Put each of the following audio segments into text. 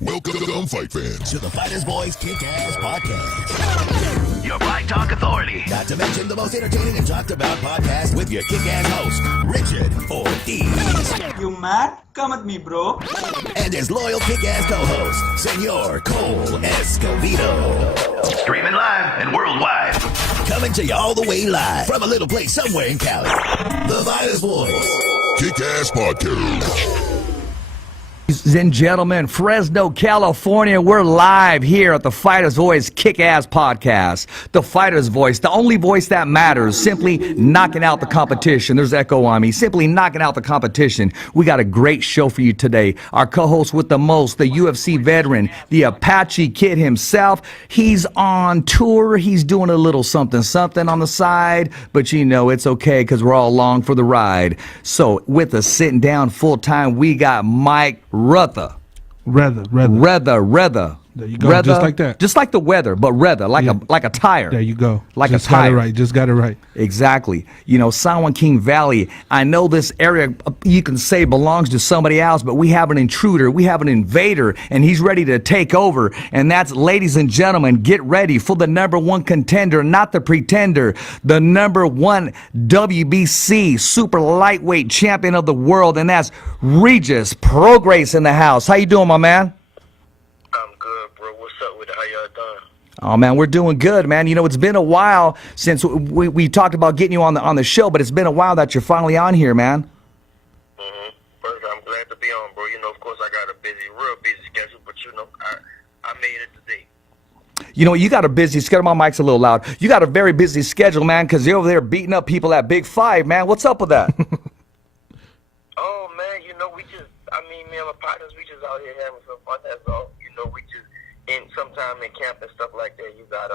Welcome, fight fans, to the Fighters Boys Kick-Ass Podcast. Your Fight Talk Authority. Not to mention the most entertaining and talked about podcast with your kick-ass host, Richard Ortiz. You mad? Come at me, bro. And his loyal kick-ass co-host, Senor Cole Escovedo. Streaming live and worldwide. Coming to you all the way live from a little place somewhere in Cali. The Fighters Boys Kick-Ass Podcast. Ladies and gentlemen, Fresno, California, we're live here at the Fighters Voice Kick-Ass Podcast. The Fighters Voice, the only voice that matters, simply knocking out the competition. There's echo on me. Simply knocking out the competition. We got a great show for you today. Our co-host with the most, the UFC veteran, the Apache Kid himself. He's on tour. He's doing a little something on the side, but you know it's okay because we're all along for the ride. So with us sitting down full time, we got Mike Rueda. Rueda. There you go. Just like that. Just like the weather, but Rueda, like a tire. There you go. Like just a tire. Just got it right. Exactly. You know, San Joaquin Valley, I know this area you can say belongs to somebody else, but we have an intruder, we have an invader, and he's ready to take over. And that's, ladies and gentlemen, get ready for the number one contender, not the pretender, the number one WBC super lightweight champion of the world, and that's Regis Prograis in the house. How you doing, my man? I'm good, bro. What's up with it? How y'all doing? Oh man, we're doing good, man. You know, it's been a while since we talked about getting you on the show, but it's been a while that you're finally on here, man. First, I'm glad to be on, bro. You know, of course, I got a real busy schedule, but you know, I made it today. You know, you got a busy schedule. My mic's a little loud. You got a very busy schedule, man, because you're over there beating up people at Big Five, man. What's up with that? Oh man, you know, me and my partners, we just out here having some fun. That's all. You know, we just sometime in camp and stuff like that. You gotta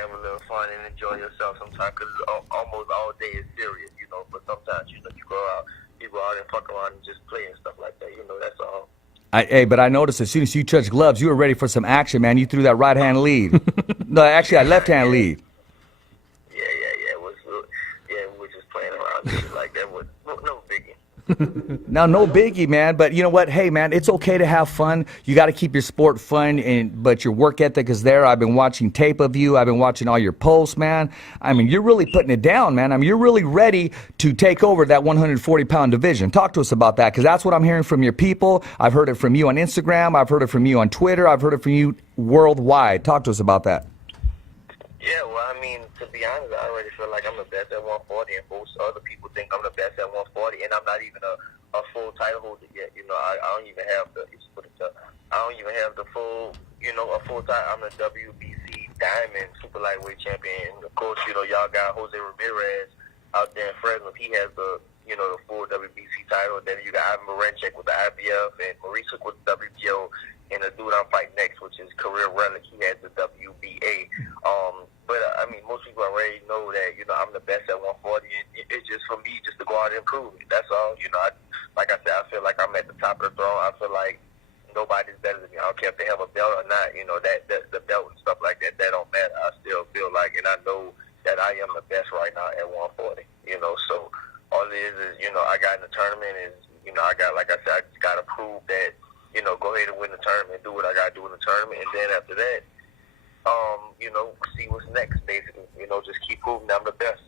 have a little fun and enjoy yourself sometimes, because almost all day is serious. You know, but sometimes you go out and fuck around and just play and stuff like that. You know, that's all. But I noticed as soon as you touched gloves, you were ready for some action, man. You threw that right hand lead. No, actually, that left hand lead. Yeah. We're just playing around just like that. No biggie. Now, no biggie, man. But you know what? Hey, man, it's okay to have fun. You got to keep your sport fun, but your work ethic is there. I've been watching tape of you. I've been watching all your posts, man. I mean, you're really putting it down, man. I mean, you're really ready to take over that 140-pound division. Talk to us about that, because that's what I'm hearing from your people. I've heard it from you on Instagram. I've heard it from you on Twitter. I've heard it from you worldwide. Talk to us about that. Yeah, well, I mean, to be honest, I already feel like I'm the best at 140, and most other people think I'm the best at 140, and I'm not even a full title holder yet. You know, I don't even have the full, a full title. I'm the WBC Diamond super lightweight champion, and of course, you know, y'all got Jose Ramirez out there in Fresno. He has the full WBC title, and then you got Ivan Marenchek with the IBF, and Maurice with the WBO, and the dude I'm fighting next, which is Career Relic, he has the WBA. But I mean, most people already know that, I'm the best at 140, and it's just for me just to go out and prove it. That's all. Like I said, I feel like I'm at the top of the throne. I feel like nobody's better than me. I don't care if they have a belt or not. That the belt and stuff like that don't matter. I still feel like, and I know that I am the best right now at 140. So all it is, I got in the tournament is, I got, like I said, I just got to prove that, go ahead and win the tournament, do what I got to do in the tournament, and then after that, see what's next, basically. Just keep proving I'm the best.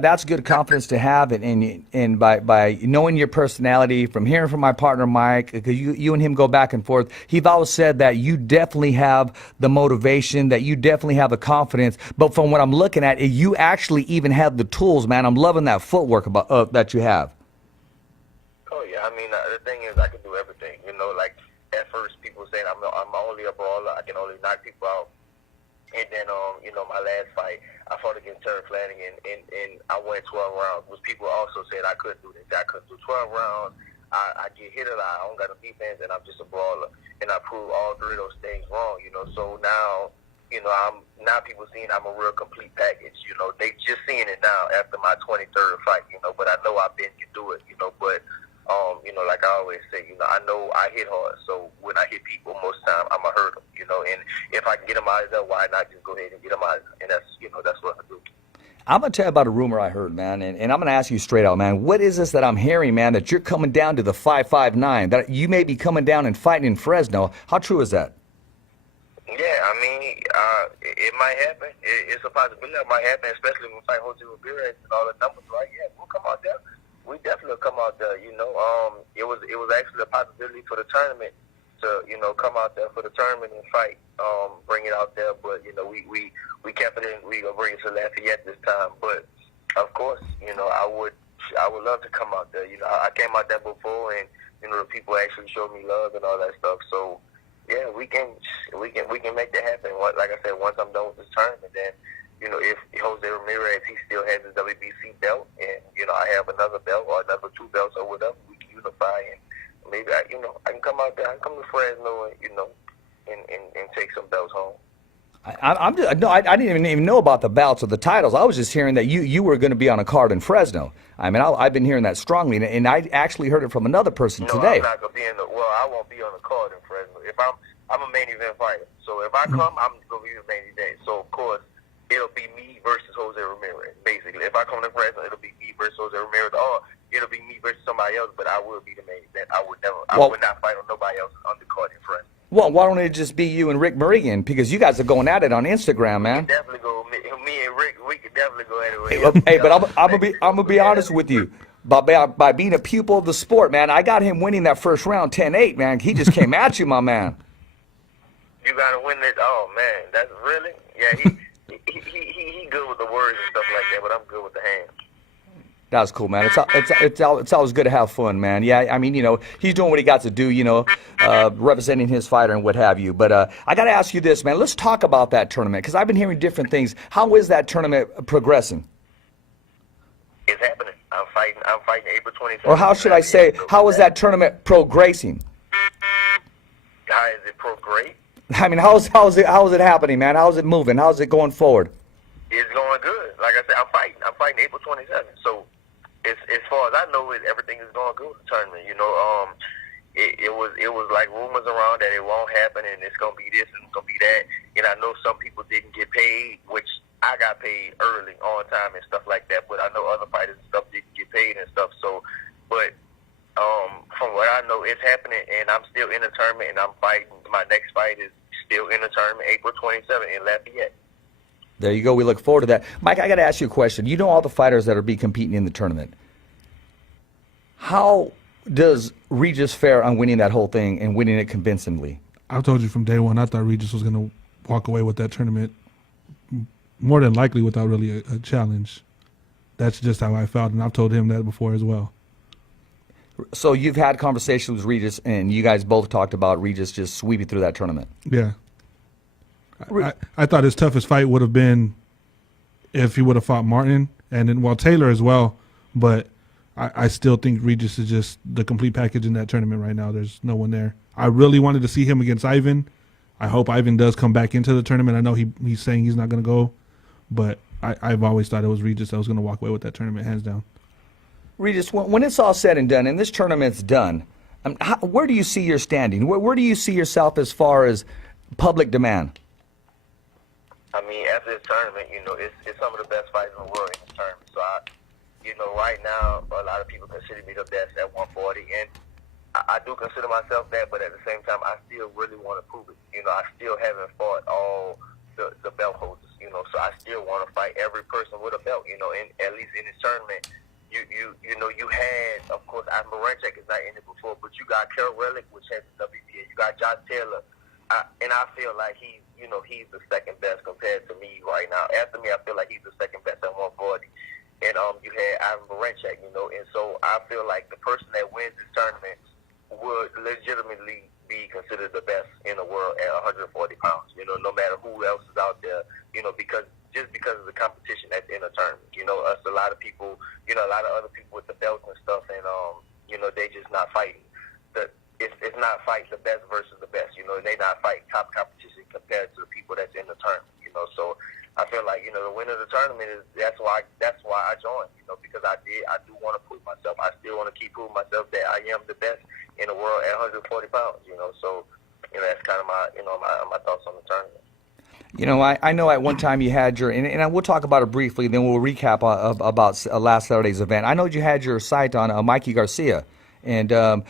That's good confidence to have, and by knowing your personality, from hearing from my partner Mike, because you and him go back and forth, he's always said that you definitely have the motivation, that you definitely have the confidence, but from what I'm looking at, you actually even have the tools, man. I'm loving that footwork that you have. Oh, yeah. I mean, the thing is, I can do everything. Like, at first, people saying I'm only a brawler, I can only knock people out. And then, my last fight, I fought against Terry Flanagan, and I went 12 rounds, which people also said I couldn't do this. I couldn't do 12 rounds. I get hit a lot. I don't got a defense, and I'm just a brawler. And I proved all three of those things wrong, So now, now people seeing I'm a real complete package, They just seeing it now after my 23rd fight, But I know I've been to do it, But like I always say, I know I hit hard, so when I hit people, most of the time I'm going to hurt them, and if I can get them out of there, why not just go ahead and get them out of there? And that's what I do. I'm going to tell you about a rumor I heard, man, and I'm going to ask you straight out, man. What is this that I'm hearing, man, that you're coming down to the 559, that you may be coming down and fighting in Fresno? How true is that? Yeah, I mean, it might happen. It's a possibility it might happen, especially when we fight Jose Ramirez and all the numbers, right? Yeah, we'll come out there. We definitely will come out there, you know. It was actually a possibility for the tournament to, you know, come out there for the tournament and fight, bring it out there. But, you know, we kept it in. We going to bring it to Lafayette this time. But, of course, you know, I would love to come out there. You know, I came out there before, and, you know, the people actually showed me love and all that stuff. So, yeah, we can make that happen. Like I said, once I'm done with this tournament, then, you know, if Jose Ramirez, he still has his WBC belt, and, you know, I have another belt or another 2 belts or whatever, we can unify, and maybe I can come out there, I can come to Fresno, and, you know, and take some belts home. I didn't even know about the bouts or the titles. I was just hearing that you were going to be on a card in Fresno. I mean, I've been hearing that strongly, and I actually heard it from another person today. I'm not going to be I won't be on the card in Fresno. If I'm a main event fighter, so if I come, I'm going to be the main event. So, of course, it'll be me versus Jose Ramirez, basically. If I come to Fresno, it'll be me versus Jose Ramirez, or it'll be me versus somebody else, but I will be the main event. I would not fight on nobody else's undercard in Fresno. Well, why don't it just be you and Rick Meridian? Because you guys are going at it on Instagram, man. Me and Rick, we could definitely go at it. Hey, but I'm gonna be honest with you. By being a pupil of the sport, man, I got him winning that first round 10-8, man. He just came at you, my man. You gotta win it. Oh man, that's really he good with the words and stuff like that, but I'm good with the hands. That's cool, man. It's always good to have fun, man. Yeah, I mean, you know, he's doing what he got to do, you know, representing his fighter and what have you. But I got to ask you this, man. Let's talk about that tournament, because I've been hearing different things. How is that tournament progressing? It's happening. I'm fighting April 27th. Or how should I say, how is that tournament progressing? How is it progressing? I mean, how is it happening, man? How is it moving? How is it going forward? It's going good. Like I said, I'm fighting April 27th. So, as far as I know, everything is going good with the tournament. You know, it was like rumors around that it won't happen and it's gonna be this and it's gonna be that. And I know some people didn't get paid, which I got paid early, on time, and stuff like that. But I know other fighters and stuff didn't get paid and stuff. So, but from what I know, it's happening, and I'm still in the tournament, and I'm fighting. My next fight is still in the tournament, April 27th in Lafayette. There you go. We look forward to that. Mike, I got to ask you a question. You know all the fighters that are be competing in the tournament. How does Regis fare on winning that whole thing and winning it convincingly? I told you from day one I thought Regis was going to walk away with that tournament more than likely without really a challenge. That's just how I felt, and I've told him that before as well. So you've had conversations with Regis, and you guys both talked about Regis just sweeping through that tournament. Yeah. I thought his toughest fight would have been if he would have fought Martin, and then Taylor as well. But I still think Regis is just the complete package in that tournament right now. There's no one there. I really wanted to see him against Ivan. I hope Ivan does come back into the tournament. I know he's saying he's not going to go, but I've always thought it was Regis that was going to walk away with that tournament, hands down. Regis, when it's all said and done, and this tournament's done, where do you see your standing? Where do you see yourself as far as public demand? I mean, after this tournament, you know, it's some of the best fights in the world in this tournament. So, right now, a lot of people consider me the best at 140, and I do consider myself that, but at the same time, I still really want to prove it. You know, I still haven't fought all the belt holders, you know, so I still want to fight every person with a belt, you know, and at least in this tournament, you had, of course, Ivan Barancek is not in it before, but you got Carol Relic, which has the WBA. You got Josh Taylor, and I feel like he's the second best compared to me right now. After me, I feel like he's the second best at 140. And you had Ivan Barancek, you know, and so I feel like the person that wins this tournament would legitimately be considered the best in the world at 140 pounds, you know, no matter who else is out there, you know, because of the competition that's in the tournament. You know, a lot of people, you know, a lot of other people with the belts and stuff, and, you know, they just not fighting. It's not fighting the best versus the best, you know, and they not fighting top competition compared to the people that's in the tournament, you know, so I feel like, you know, the winner of the tournament that's why I joined, you know, because I do want to prove myself. I still want to keep proving myself that I am the best in the world at 140 pounds, you know, so, you know, that's kind of my thoughts on the tournament. You know, I know at one time you had your, and we'll talk about it briefly, then we'll recap about last Saturday's event. I know you had your sight on Mikey Garcia, and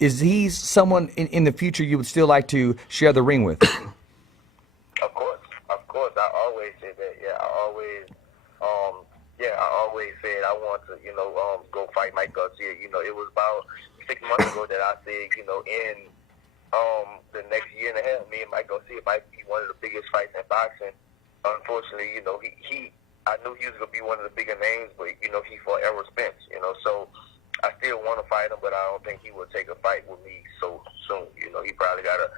is he someone in the future you would still like to share the ring with? Of course. I always say that. I always said I want to, go fight Mike Garcia. You know, it was about 6 months ago that I said, in the next year and a half, me and Mike Garcia might be one of the biggest fights in boxing. Unfortunately, I knew he was going to be one of the bigger names, but, he fought Errol Spence, so I still want to fight him, but I don't think he will take a fight with me so soon. He probably got to,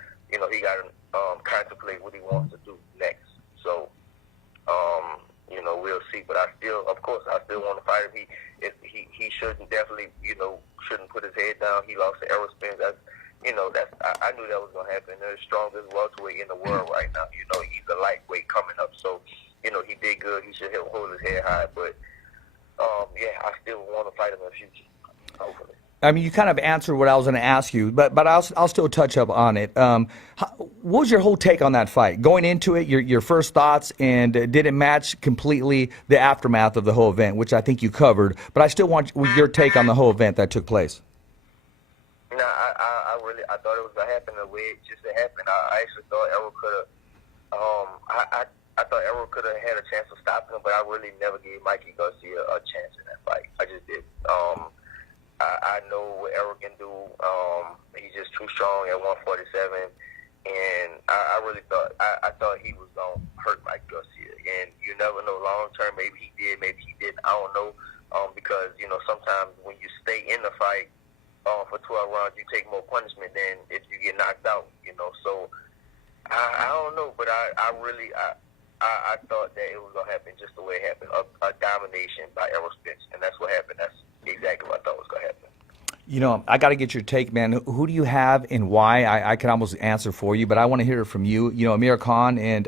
contemplate what he wants to do next. So, we'll see. But I still want to fight him. He shouldn't definitely, shouldn't put his head down. He lost to Errol Spence. I knew that was going to happen. They're the strongest welterweight in the world right now. He's a lightweight coming up. So, he did good. He should hold his head high. But, I still want to fight him in the future, hopefully. I mean, you kind of answered what I was going to ask you, but I'll still touch up on it. What was your whole take on that fight? Going into it, your first thoughts, and did it match completely the aftermath of the whole event, which I think you covered, but I still want your take on the whole event that took place. No, I thought it was going to happen the way it just happened. I actually thought Errol could have, I thought Errol could have had a chance of stopping him, but I really never gave Mikey Garcia a chance in that fight. I just did. I know what Errol can do. He's just too strong at 147, and I really thought I thought he was gonna hurt Mike Garcia. And you never know long term. Maybe he did. Maybe he didn't. I don't know. Because sometimes when you stay in the fight for 12 rounds, you take more punishment than if you get knocked out. So I don't know. But I really thought that it was gonna happen just the way it happened. A domination by Errol Spence, and that's what happened. That's exactly what I thought was going to happen. I got to get your take, man. Who do you have and why? I can almost answer for you, but I want to hear it from you. Amir Khan and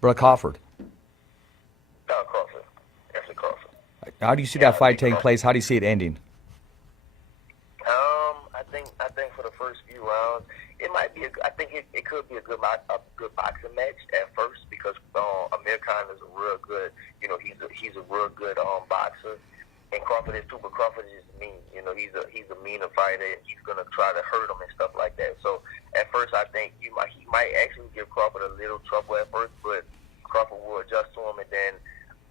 Brett Crawford. Crawford. Actually, Crawford. How do you see that fight taking place? How do you see it ending? I think for the first few rounds, it might be. I think it could be a good boxing match at first because Amir Khan is a real good. He's a real good boxer. And Crawford is too, but Crawford is mean. He's a meaner fighter. He's gonna try to hurt him and stuff like that. So at first, I think he might actually give Crawford a little trouble at first, but Crawford will adjust to him. And then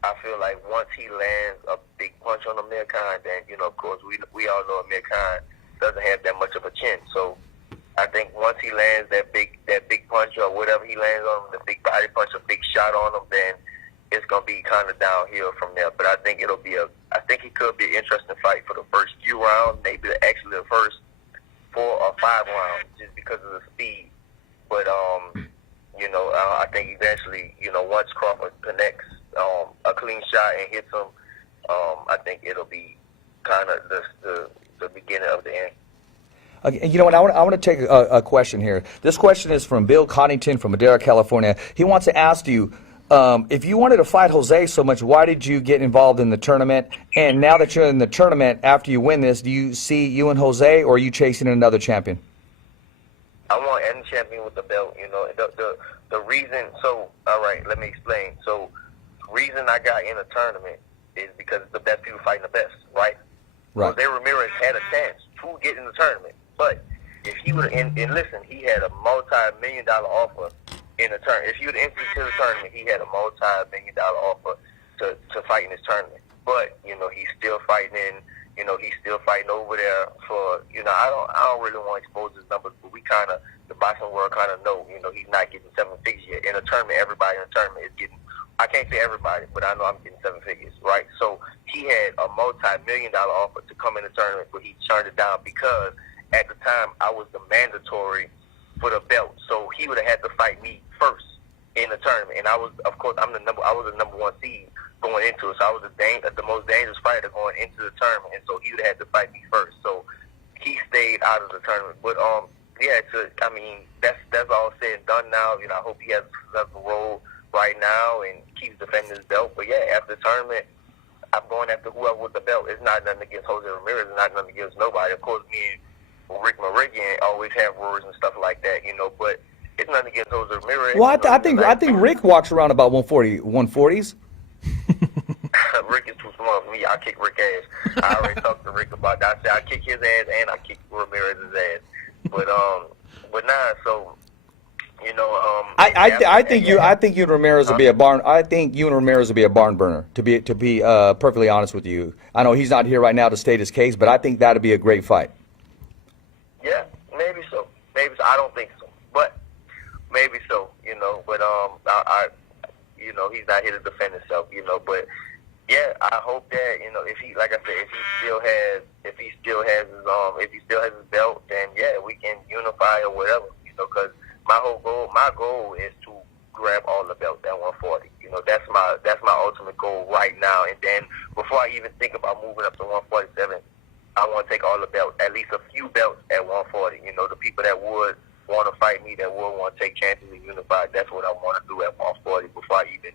I feel like once he lands a big punch on Amir Khan, then of course we all know Amir Khan doesn't have that much of a chin. So I think once he lands that big punch or whatever he lands on, the big body punch, a big shot on him, then it's gonna be kind of downhill from there. But I think I think it could be an interesting fight for the first few rounds, maybe actually the first 4 or 5 rounds, just because of the speed. But I think eventually, once Crawford connects a clean shot and hits him, I think it'll be kind of the beginning of the end. Okay, you know what? I want to take a question here. This question is from Bill Connington from Madera, California. He wants to ask you, if you wanted to fight Jose so much, why did you get involved in the tournament? And now that you're in the tournament, after you win this, do you see you and Jose, or are you chasing another champion? I want any champion with the belt. The reason. So, all right, let me explain. So, the reason I got in a tournament is because it's the best people fighting the best, right? Right. Jose Ramirez had a chance to get in the tournament, but if he would, and listen, he had a multi-million-dollar offer. In the turn, if he would enter into the tournament, he had a multi-million-dollar offer to fight in this tournament. But he's still fighting. He's still fighting over there for. I don't really want to expose his numbers, but the boxing world kind of know. He's not getting 7 figures yet. In a tournament, everybody in the tournament is getting. I can't say everybody, but I know I'm getting 7 figures, right? So he had a multi-million-dollar offer to come in the tournament, but he turned it down because at the time I was the mandatory for the belt, so he would have had to fight me first in the tournament, and I was the number 1 seed going into it, so I was the most dangerous fighter going into the tournament, and so he would have had to fight me first. So he stayed out of the tournament. But that's all said and done now. I hope he has a successful role right now and keeps defending his belt. But yeah, after the tournament, I'm going after whoever with the belt. It's not nothing against Jose Ramirez. It's not nothing against nobody. Of course, me and Rick Morigian always have words and stuff like that, but It's nothing against Jose Ramirez. Well, I think Rick walks around about 140s. Rick is too small for me. I kick Rick ass. I already talked to Rick about that. I said I kick his ass and I kick Ramirez's ass. But nah. So I think you and Ramirez will be a barn. I think you and Ramirez will be a barn burner. To be perfectly honest with you, I know he's not here right now to state his case, but I think that'd be a great fight. Yeah, maybe so. Maybe so. I don't think so, but maybe so. But I he's not here to defend himself. But yeah, I hope that if he, like I said, if he still has his belt, then yeah, we can unify or whatever. Because my goal is to grab all the belts at 140. That's my ultimate goal right now. And then before I even think about moving up to 147, I want to take all the belts, at least a few belts at 140. The people that would want to fight me, that would want to take chances and unify, that's what I want to do at 140 before I even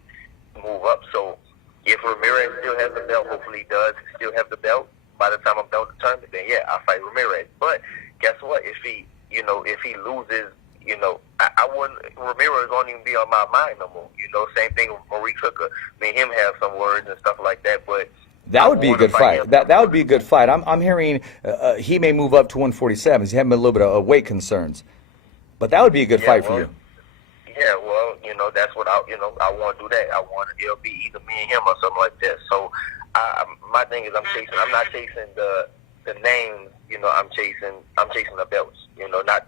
move up. So if Ramirez still has the belt, hopefully he does still have the belt by the time I'm done with the tournament, then yeah, I'll fight Ramirez. But guess what? If he loses, I wouldn't. Ramirez won't even be on my mind no more. Same thing with Maurice Hooker. Me and him have some words and stuff like that, but that would be a good fight. That would be a good fight. I'm hearing he may move up to 147. He's having a little bit of weight concerns, but that would be a good fight for you. Yeah, well, that's what I want to do that. It'll be either me and him or something like that. So, my thing is, I'm not chasing the names. I'm chasing the belts.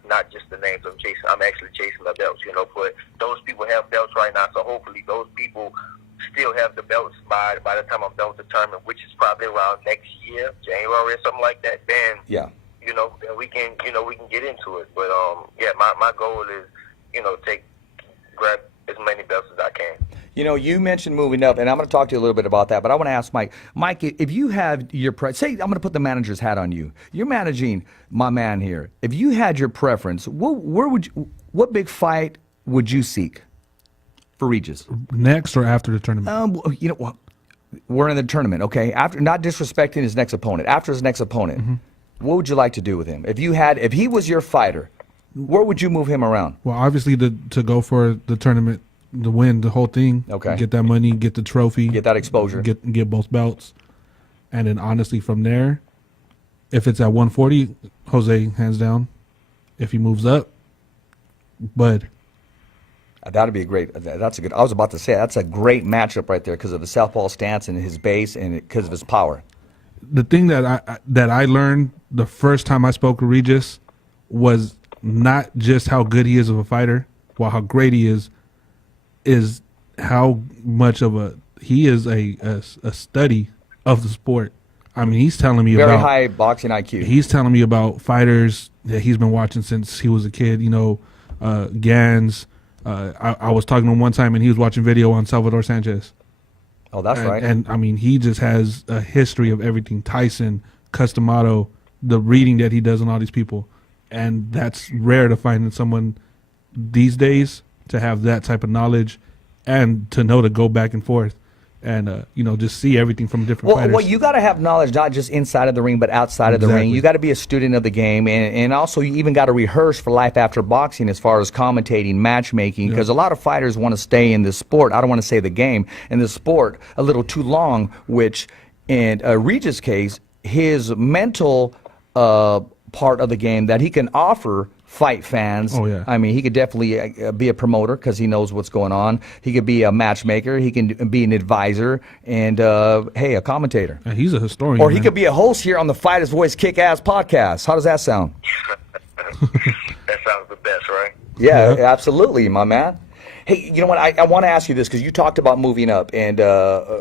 Not just the names. I'm actually chasing the belts. But those people have belts right now, so hopefully those people still have the belts by the time I'm done with the tournament, which is probably around next year, January or something like that. Then then we can get into it. But my goal is grab as many belts as I can. You mentioned moving up, and I'm going to talk to you a little bit about that, but I want to ask Mike. Mike, if you have your say, I'm going to put the manager's hat on you. You're managing my man here. If you had your preference, what big fight would you seek for Regis? Next or after the tournament? We're in the tournament, okay? After, not disrespecting his next opponent. After his next opponent, what would you like to do with him? If he was your fighter, where would you move him around? Well, obviously to go for the tournament, to win the whole thing, okay, get that money, get the trophy, get that exposure, get both belts, and then honestly from there, if it's at 140, Jose hands down. If he moves up, Bud. That'd be a great. That's a good. I was about to say that's a great matchup right there because of the southpaw stance and his base and because of his power. The thing that I learned the first time I spoke with Regis was not just how good he is of a fighter, while how great he is how much of he is a study of the sport. I mean, he's telling me very high boxing IQ. He's telling me about fighters that he's been watching since he was a kid. Gans. I was talking to him one time, and he was watching video on Salvador Sanchez. Oh, that's right. And I mean, he just has a history of everything. Tyson, Customato, the reading that he does on all these people, and that's rare to find in someone these days to have that type of knowledge and to know to go back and forth and just see everything from different fighters. Well, you got to have knowledge not just inside of the ring but outside of the ring. You got to be a student of the game, and also you even got to rehearse for life after boxing as far as commentating, matchmaking, because a lot of fighters want to stay in this sport. I don't want to say the game, in this sport a little too long, which in Regis' case, his mental part of the game that he can offer fight fans. Oh, yeah. I mean, he could definitely be a promoter because he knows what's going on. He could be a matchmaker. He can be an advisor and, a commentator. And he's a historian. Or he could be a host here on the Fighter's Voice Kick-Ass podcast. How does that sound? That sounds the best, right? Yeah, absolutely, my man. Hey, you know what? I want to ask you this because you talked about moving up, and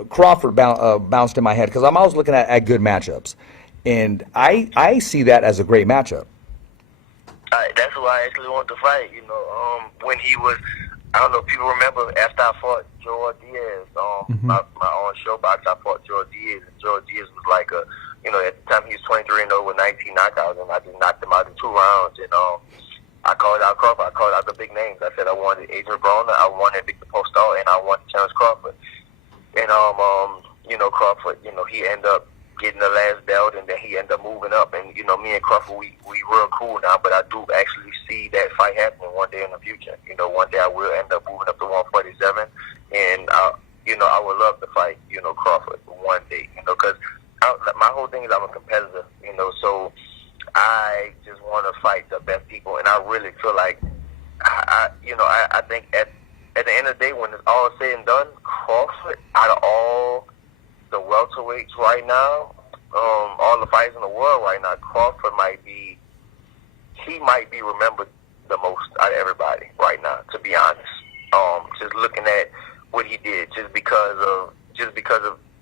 Crawford bounced in my head because I'm always looking at good matchups. And I see that as a great matchup. That's who I actually want to fight. When he was, I don't know if people remember after I fought Joe Diaz, my own show box, I fought Joe Diaz, and Joe Diaz was like at the time he was 23-0 with 19 knockouts, and I just knocked him out in 2 rounds. And I called out Crawford. I called out the big names. I said I wanted Adrian Broner, I wanted Victor Postol, and I wanted Terrence Crawford. And Crawford, he ended up getting the last belt, and then he ended up moving up. And me and Crawford, we real cool now. But I do actually see that fight happening one day in the future. You know, one day I will end up moving up to 147, and I would love to fight, Crawford one day, because my whole thing is I'm a competitor, so I just want to fight the best people, and I really feel like, I think at the end of the day, when it's all said and done, Crawford, out of all the welterweights right now, all the fights in the world right now, Crawford might be remembered the most out of everybody right now, to be honest. Just looking at what he did, just because of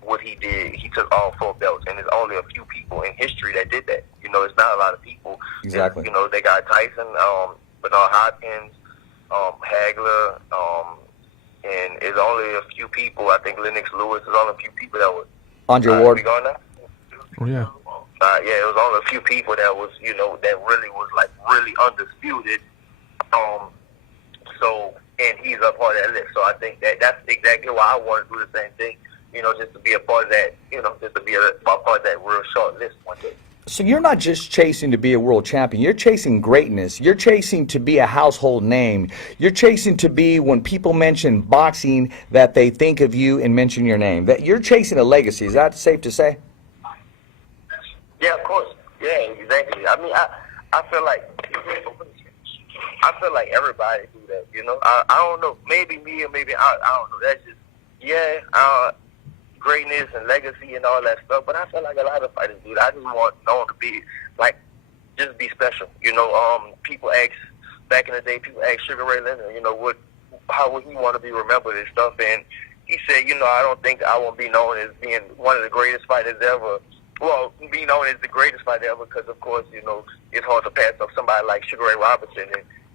what he did, he took all 4 belts, and there's only a few people in history that did that. It's not a lot of people. Exactly. They got Tyson, Bernard Hopkins, Hagler, and it's only a few people. I think Lennox Lewis. There's only a few people that was. Andre Ward. We going now? Oh, yeah. It was only a few people that was, that really was like really undisputed. And he's a part of that list. So I think that's exactly why I want to do the same thing. Just to be a part of that. Just to be a part of that real short list one day. So you're not just chasing to be a world champion. You're chasing greatness. You're chasing to be a household name. You're chasing to be, when people mention boxing, that they think of you and mention your name. That you're chasing a legacy. Is that safe to say? Yeah, of course. Yeah, exactly. I mean, I feel like everybody do that. I don't know. Maybe me or maybe I don't know. That's just greatness and legacy and all that stuff. But I feel like a lot of fighters do that. I just want known to be like, just be special. People ask back in the day. People ask Sugar Ray Leonard, how would he want to be remembered and stuff? And he said, I don't think I won't be known as being one of the greatest fighters ever. Well, be known as the greatest fighter ever, because of course, it's hard to pass up somebody like Sugar Ray Robinson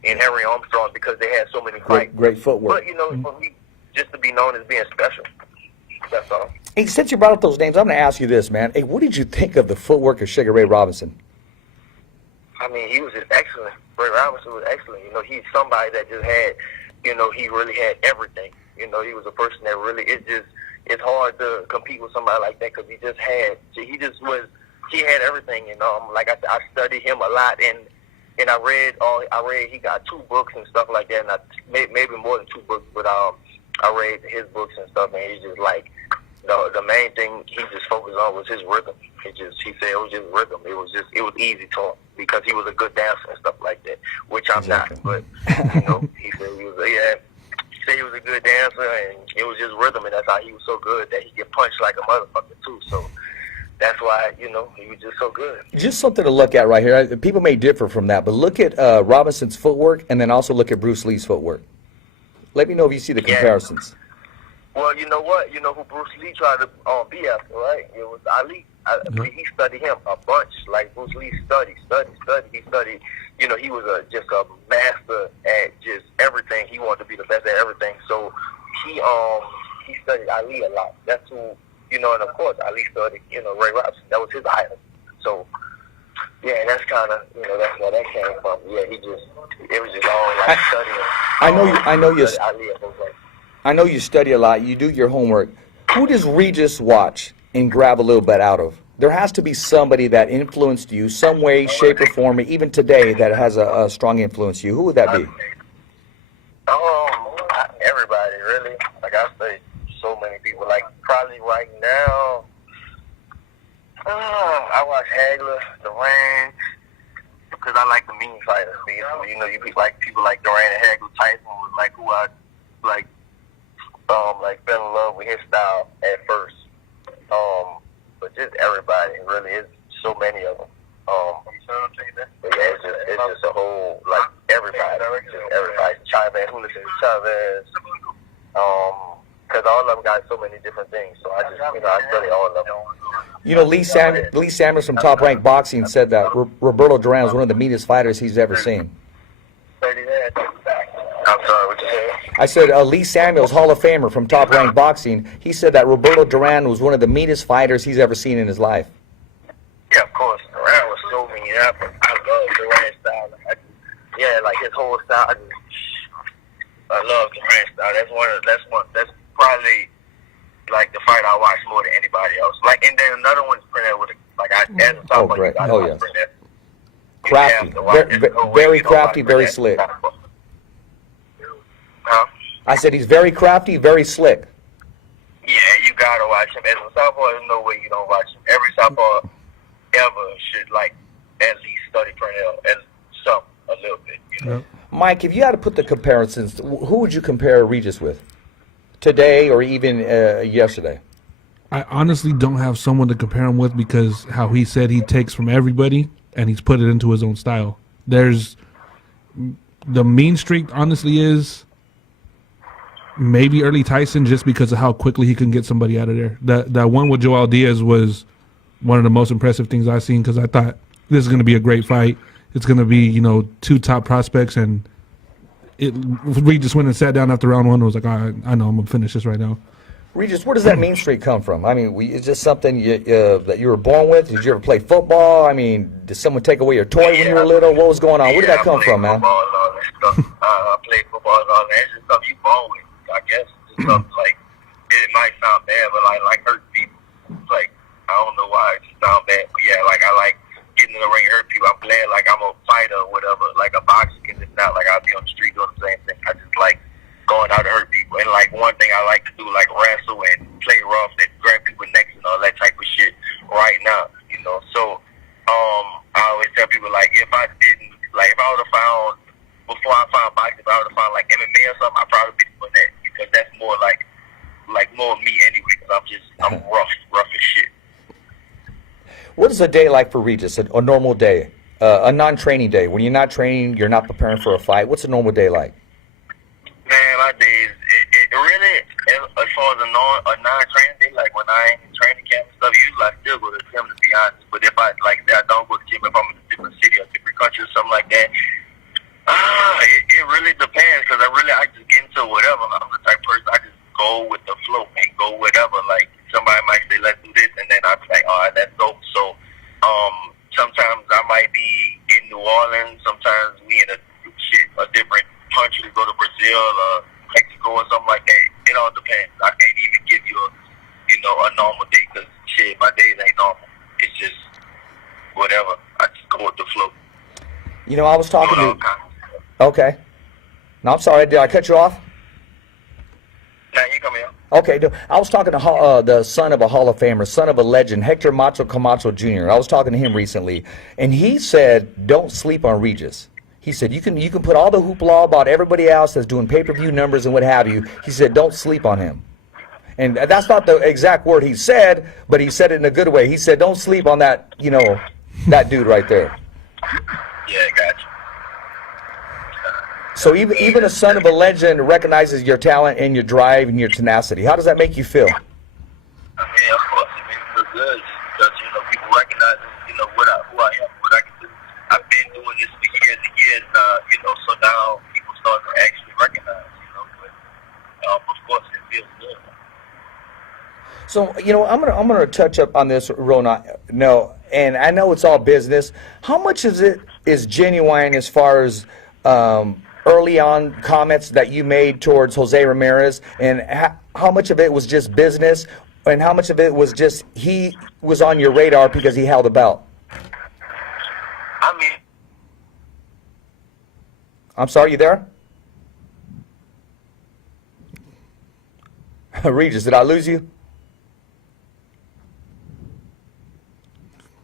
and Henry Armstrong, because they had so many fights. Great footwork. But for me, just to be known as being special. That's all. Hey, since you brought up those names, I'm going to ask you this, man. Hey, what did you think of the footwork of Sugar Ray Robinson? I mean, he was just excellent. Ray Robinson was excellent. He's somebody that just had, he really had everything. He was a person that really, it's hard to compete with somebody like that, because he had everything. Like I said, I studied him a lot, and I read he got 2 books and stuff like that, and maybe more than 2 books, but I read his books and stuff, and he's just like, the main thing he just focused on was his rhythm. He said it was just rhythm. It was easy to him, because he was a good dancer and stuff like that, which I'm not. But he said he was a good dancer, and it was just rhythm, and that's how he was so good, that he could punch like a motherfucker too. So that's why he was just so good. Just something to look at right here. People may differ from that, but look at Robinson's footwork, and then also look at Bruce Lee's footwork. Let me know if you see the comparisons. Well, you know what? You know who Bruce Lee tried to be after, right? It was Ali. He studied him a bunch. Like Bruce Lee studied. He studied. He was just a master at just everything. He wanted to be the best at everything. So he studied Ali a lot. That's who, and of course Ali studied, Ray Robinson. That was his idol. So yeah, that's kind of, that's where that came from. Yeah, it was just all like studying. I know you study a lot. You do your homework. Who does Regis watch and grab a little bit out of? There has to be somebody that influenced you some way, shape, or form, even today, that has a strong influence on you. Who would that be? Everybody, really. Like I say, so many people. Like probably right now, I watch Hagler, Duran, because I like the mean fighters. You people like Duran and Hagler. Tyson was like who I like fell in love with his style at first. But just everybody, really, it's so many of them. But yeah, it's just a whole, like, everybody. Just everybody. Chavez, who listens to Chavez. Because all of them got so many different things. So I just, I study all of them. Lee Samuels from Top Rank Boxing said that Roberto Duran is one of the meanest fighters he's ever seen. I'm sorry, what you said? I said Lee Samuels, Hall of Famer from Top Rank Boxing, he said that Roberto Duran was one of the meanest fighters he's ever seen in his life. Yeah, of course. Duran was so mean. I love Duran's style. Like his whole style. I love Duran's style. That's probably like the fight I watch more than anybody else. Like, and then another one's Pernell with as a top great. Oh, yes. Crafty. Very crafty, very slick. Huh? I said he's very crafty, very slick. Yeah, you gotta watch him. As a southpaw, there's no way you don't watch him. Every southpaw ever should like at least study Purnell and some a little bit. You know? Yep. Mike, if you had to put the comparisons, who would you compare Regis with today or even yesterday? I honestly don't have someone to compare him with because how he said he takes from everybody and he's put it into his own style. There's the mean streak, honestly, is maybe early Tyson just because of how quickly he can get somebody out of there. That one with Joel Diaz was one of the most impressive things I've seen because I thought this is going to be a great fight. It's going to be, two top prospects, and Regis went and sat down after round one and was like, all right, I know I'm going to finish this right now. Regis, where does that mean streak come from? I mean, is this something that you were born with? Did you ever play football? I mean, did someone take away your toy when you were little? What was going on? Where did that come from, man? I played football and all that. It's just something you born with, I guess. It's just something like, it might sound bad, but like hurt people. Like, I don't know why it just sound bad, but yeah, like I like getting in the ring, hurt people. I'm glad like I'm a fighter or whatever. Like a boxer can just not like I'll be on the street doing the same thing. I just like going out to hurt people. And like one thing I like to do, like wrestle and play rough and grab people necks and all that type of shit right now, So I always tell people like if I would have found before I found boxing, if I would have found like MMA or something, I'd probably be doing that because that's more like more me anyway. Because I'm rough as shit. What is a day like for Regis? A normal day, a non-training day. When you're not training, you're not preparing for a fight. What's a normal day like? Man, my days, it really, as far as a non-training day, like when I ain't in training camp and stuff, usually I still go to the gym, to be honest. But if I don't go to the gym, if I'm in a different city or different country or something like that, it really depends because I just get into whatever. I'm the type of person, I just go with the flow and go whatever. Like somebody might say, let's do this, and then I'll be like, all right, let's go. So sometimes I might be in New Orleans, sometimes we in a different country, go to Brazil or Mexico or something like that. It all depends. I can't even give you a normal day because shit, my days ain't normal. It's just whatever. I just go with the flow. I was talking to. Okay. No, I'm sorry. Did I cut you off? Nah, you come here. Okay. I was talking to the son of a Hall of Famer, son of a legend, Hector Macho Camacho Jr. I was talking to him recently, and he said, "Don't sleep on Regis." He said, you can put all the hoopla about everybody else that's doing pay-per-view numbers and what have you. He said, don't sleep on him. And that's not the exact word he said, but he said it in a good way. He said, don't sleep on that, that dude right there. Yeah, gotcha. So even a son of a legend recognizes your talent and your drive and your tenacity. How does that make you feel? I mean, of course, it makes me feel good because, people recognize, who I am, what I can do. I've been doing this for years and years, so now people start to actually recognize, but of course it feels good. So, I'm gonna touch up on this, Rona. No, and I know it's all business. How much of it is genuine as far as early on comments that you made towards Jose Ramirez, and how much of it was just business, and how much of it was just he was on your radar because he held a belt? I mean, I'm sorry, you there? Regis, did I lose you?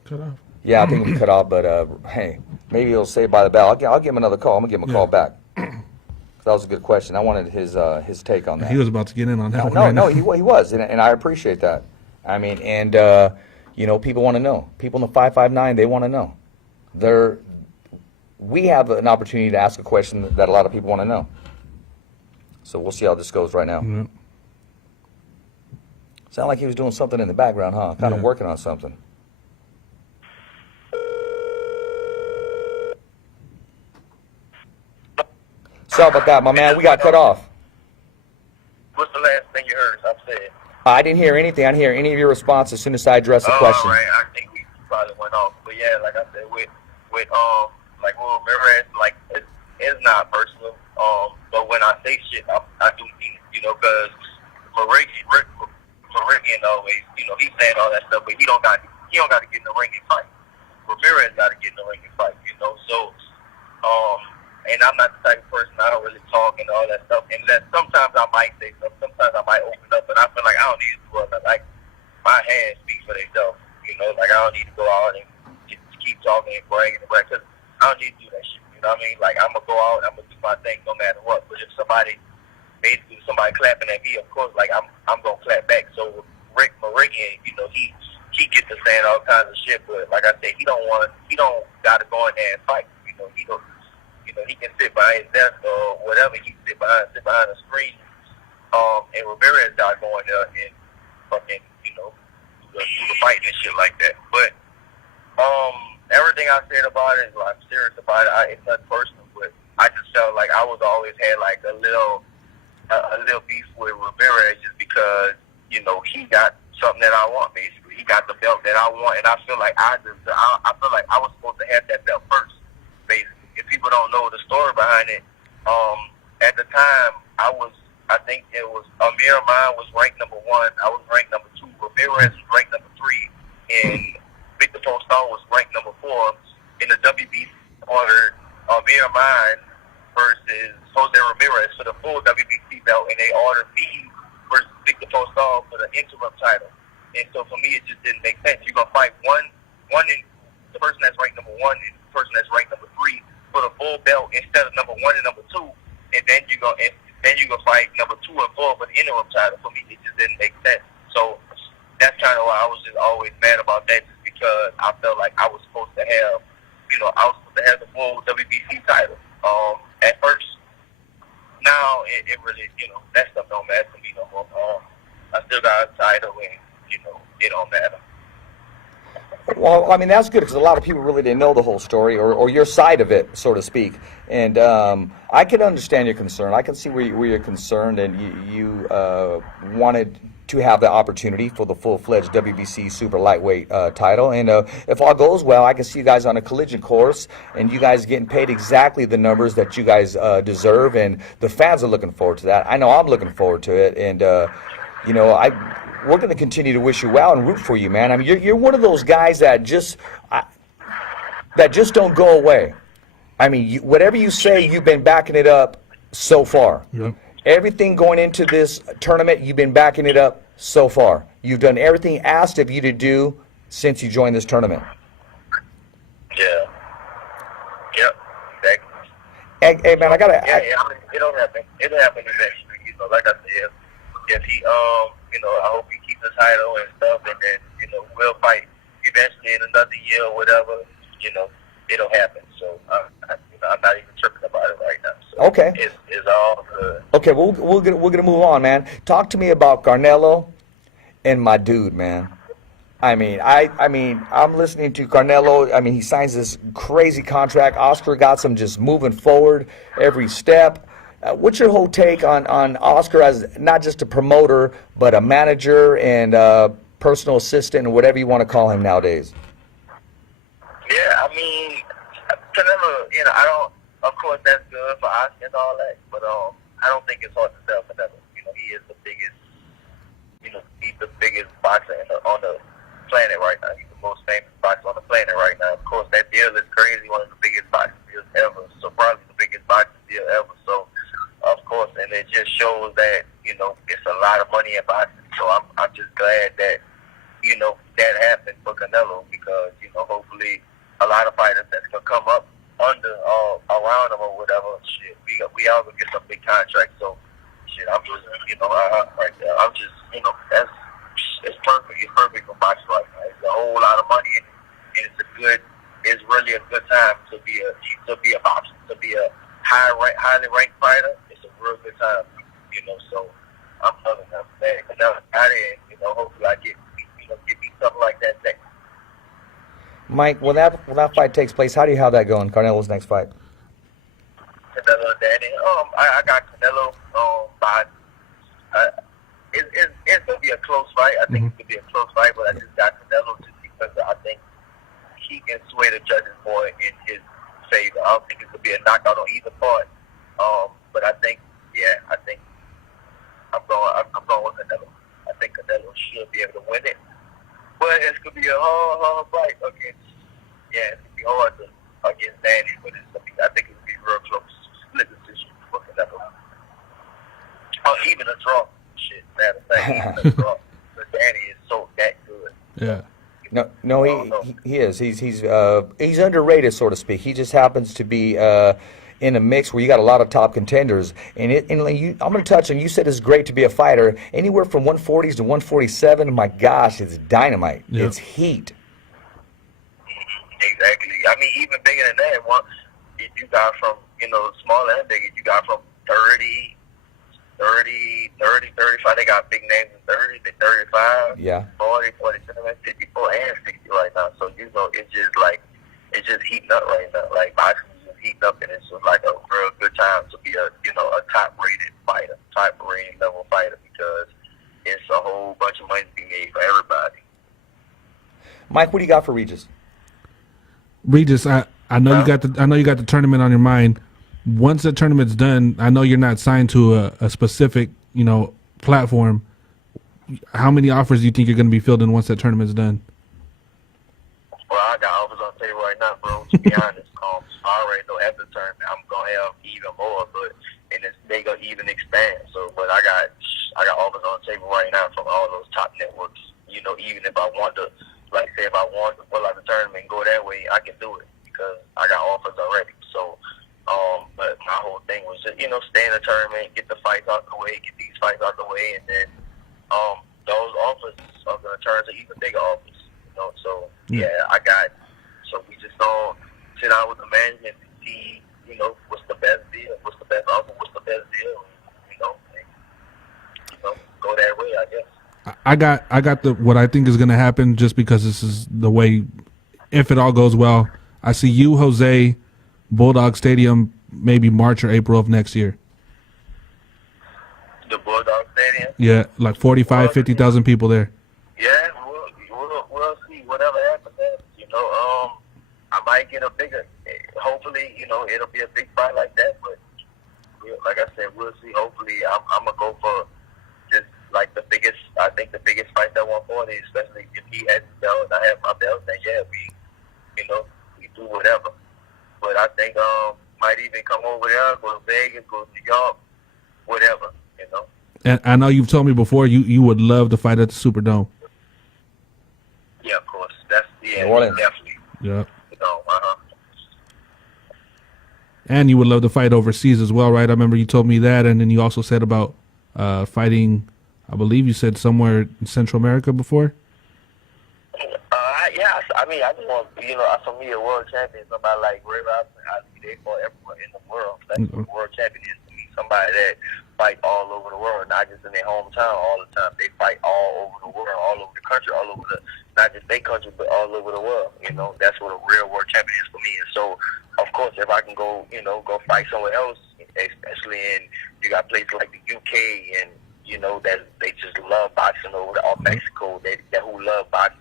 Cut off. Yeah, I think we cut off, but hey, maybe he'll say by the bell. I'll give him another call. I'm going to give him a call back. That was a good question. I wanted his take on that. He was about to get in on that one. No, right now. he was, and I appreciate that. I mean, and, people want to know. People in the 559, they want to know. We have an opportunity to ask a question that a lot of people want to know. So we'll see how this goes right now. Yeah. Sound like he was doing something in the background, huh? Kind of working on something. Sorry about that, my man. We got cut off. What's the last thing you heard? I'm saying. I didn't hear anything. I didn't hear any of your response as soon as I addressed the question. All right. I think we probably went off. But yeah, like I said, with like Ramirez, like it's not personal. But when I say shit, I do mean it, because Reggie always, he's saying all that stuff, but he don't got to get in the ring and fight. Ramirez got to get in the ring and fight, and I'm not the type of person, I don't really talk and all that stuff. Unless sometimes I might say something, sometimes I might open up, but I feel like I don't need to do it. Like, my hands speak for themselves. You know, like, I don't need to go out and just keep talking and bragging, because I don't need to do that shit. You know what I mean? Like, I'm going to go out and I'm going to do my thing no matter what. But if somebody clapping at me, of course, like, I'm going to clap back. So, Rick Morigian, you know, he gets to saying all kinds of shit, but like I said, he don't got to go in there and fight. You know, he can sit behind his desk or whatever. He can sit behind the screen. And Ramirez got going there and fucking, you know, do the fighting and shit like that. But everything I said about it, I'm serious about it. It's not personal, but I just felt like I was always had like a little beef with Ramirez just because, you know, he got something that I want, basically. He got the belt that I want, and I feel like I feel like I was supposed to have that belt first, basically. If people don't know the story behind it, at the time, I think it was Amir Ahman was ranked number 1. I was ranked number 2. Ramirez was ranked number 3, and Victor Postol was ranked number 4. In the WBC ordered Amir Ahman versus Jose Ramirez for the full WBC belt, and they ordered me versus Victor Postol for the interim title. And so for me, it just didn't make sense. You're gonna fight one in the person that's ranked number 1 and the person that's ranked number 3 for the full belt instead of number 1 and number 2, and then you're gonna fight number 2 and 4 for the interim title. For me, it just didn't make sense. So that's kind of why I was just always mad about that, just because I felt like I was supposed to have, you know, the full WBC title at first. Now it really, you know, that stuff don't matter to me no more. I still got a title, and you know, it don't matter. Well, I mean, that's good because a lot of people really didn't know the whole story or your side of it, so to speak. And I can understand your concern. I can see where you're concerned, and you wanted to have the opportunity for the full-fledged WBC super lightweight title. And if all goes well, I can see you guys on a collision course, and you guys getting paid exactly the numbers that you guys deserve, and the fans are looking forward to that. I know I'm looking forward to it, and you know, we're going to continue to wish you well and root for you, man. I mean, you're one of those guys that just don't go away. I mean, whatever you say, you've been backing it up so far. Yep. Everything going into this tournament, you've been backing it up so far. You've done everything asked of you to do since you joined this tournament. Yeah. Yep. Exactly. Hey man, I gotta. Yeah, I mean, it'll happen. It'll happen eventually. You know, like I said, if he, you know, I hope he keeps the title and stuff, and then, you know, we'll fight eventually in another year or whatever. You know, it'll happen. So I'm not even tripping about it right now. So Okay. It's all good. Okay, well, we're gonna move on, man. Talk to me about Canelo and my dude, man. I mean, I'm listening to Canelo. I mean, he signs this crazy contract. Oscar got him just moving forward every step. What's your whole take on Oscar as not just a promoter, but a manager and personal assistant, or whatever you want to call him nowadays? Yeah, I mean, Canelo, you know, I don't, of course, that's good for Oscar and all that, but I don't think it's hard to sell Canelo. You know, he is the biggest, you know, he's the biggest boxer on the planet right now. He's the most famous boxer on the planet right now. Of course, that deal is crazy, one of the biggest boxing deals ever, so probably the biggest boxing deal ever. So, of course, and it just shows that, you know, it's a lot of money in boxing. So I'm just glad that, you know, that happened for Canelo, because, you know, hopefully a lot of fighters that's gonna come up under around him or whatever, shit, we all gonna get some big contracts. So shit, I'm just, you know, right there, I'm just, you know, it's perfect. It's perfect for boxing right now. It's a whole lot of money, and it's really a good time to be a boxer, to be a highly ranked fighter. It's a real good time, you know. So I'm loving that. Canelo got in, you know. Hopefully I get me something like that next. Mike, when that fight takes place, how do you have that going? Canelo's next fight. Canelo and Danny. I got Canelo by. It's gonna be a close fight. I think it's gonna be a close fight, but I just got Canelo just because I think he can sway the judges more in his favor. I don't think it's gonna be a knockout on either part. But I think I'm going with Canelo. I think Canelo should be able to win it. But it's gonna be a hard fight against. Yeah, it's gonna be hard against Danny, but I think it's gonna be real close. Danny is so that good. Yeah. He is. He's underrated, so to speak. He just happens to be in a mix where you got a lot of top contenders. And I'm going to touch on. You said it's great to be a fighter. Anywhere from 140s to 147. My gosh, it's dynamite. Yep. It's heat. Exactly. I mean, even bigger than that. You got from smaller and bigger. You got from 30, 35. They got big names in 30 to 35. Yeah. 40, 47, 54, and 60 right now. So it's just heating up right now. Like boxing is just heating up, and it's just like a real good time to be a top rated fighter, top rated level fighter, because it's a whole bunch of money to be made for everybody. Mike, what do you got for Regis? Regis, I know you got the tournament on your mind. Once the tournament's done, I know you're not signed to a specific, platform. How many offers do you think you're going to be fielding once that tournament's done? Well, I got offers on the table right now, bro. To be honest, I already know after the tournament I'm gonna have even more, they gonna even expand. So, but I got offers on the table right now from all those top networks. Even if I want to, if I want to pull out the tournament and go that way, I can do it because I got offers already. So, but my whole thing was just stay in the tournament, get the fights out the way, get these fights out the way, and then those offers are gonna turn to even bigger offers. So yeah, so we just gonna sit down with the management and see, what's the best deal, what's the best offer, what's the best deal, and, go that way, I guess. I got what I think is gonna happen, just because this is the way. If it all goes well, I see you, Jose, Bulldog Stadium, maybe March or April of next year. The Bulldog Stadium? Yeah, like 45, 50,000 people there. Yeah, we'll see. Whatever happens, I might get a bigger. Hopefully, it'll be a big fight like that. But like I said, we'll see. Hopefully, I'm gonna go for just like the biggest. I think the biggest fight at 140, especially if he has his belt and I have my belt. Then yeah, we do whatever. But I think might even come over there, go to Vegas, go to New York, whatever. And I know you've told me before you would love to fight at the Superdome. Yeah, of course. That's definitely. Yeah. And you would love to fight overseas as well, right? I remember you told me that, and then you also said about fighting. I believe you said somewhere in Central America before. Yeah, I mean, I just want for me a world champion, somebody like Ray Robinson. I see they fought everywhere in the world. That's what a world champion is to me. Somebody that fight all over the world, not just in their hometown all the time. They fight all over the world, all over the country, all over not just their country, but all over the world. That's what a real world champion is for me. And so, of course, if I can go, go fight somewhere else, especially you got places like the UK and, that they just love boxing over there, or Mexico, that who love boxing.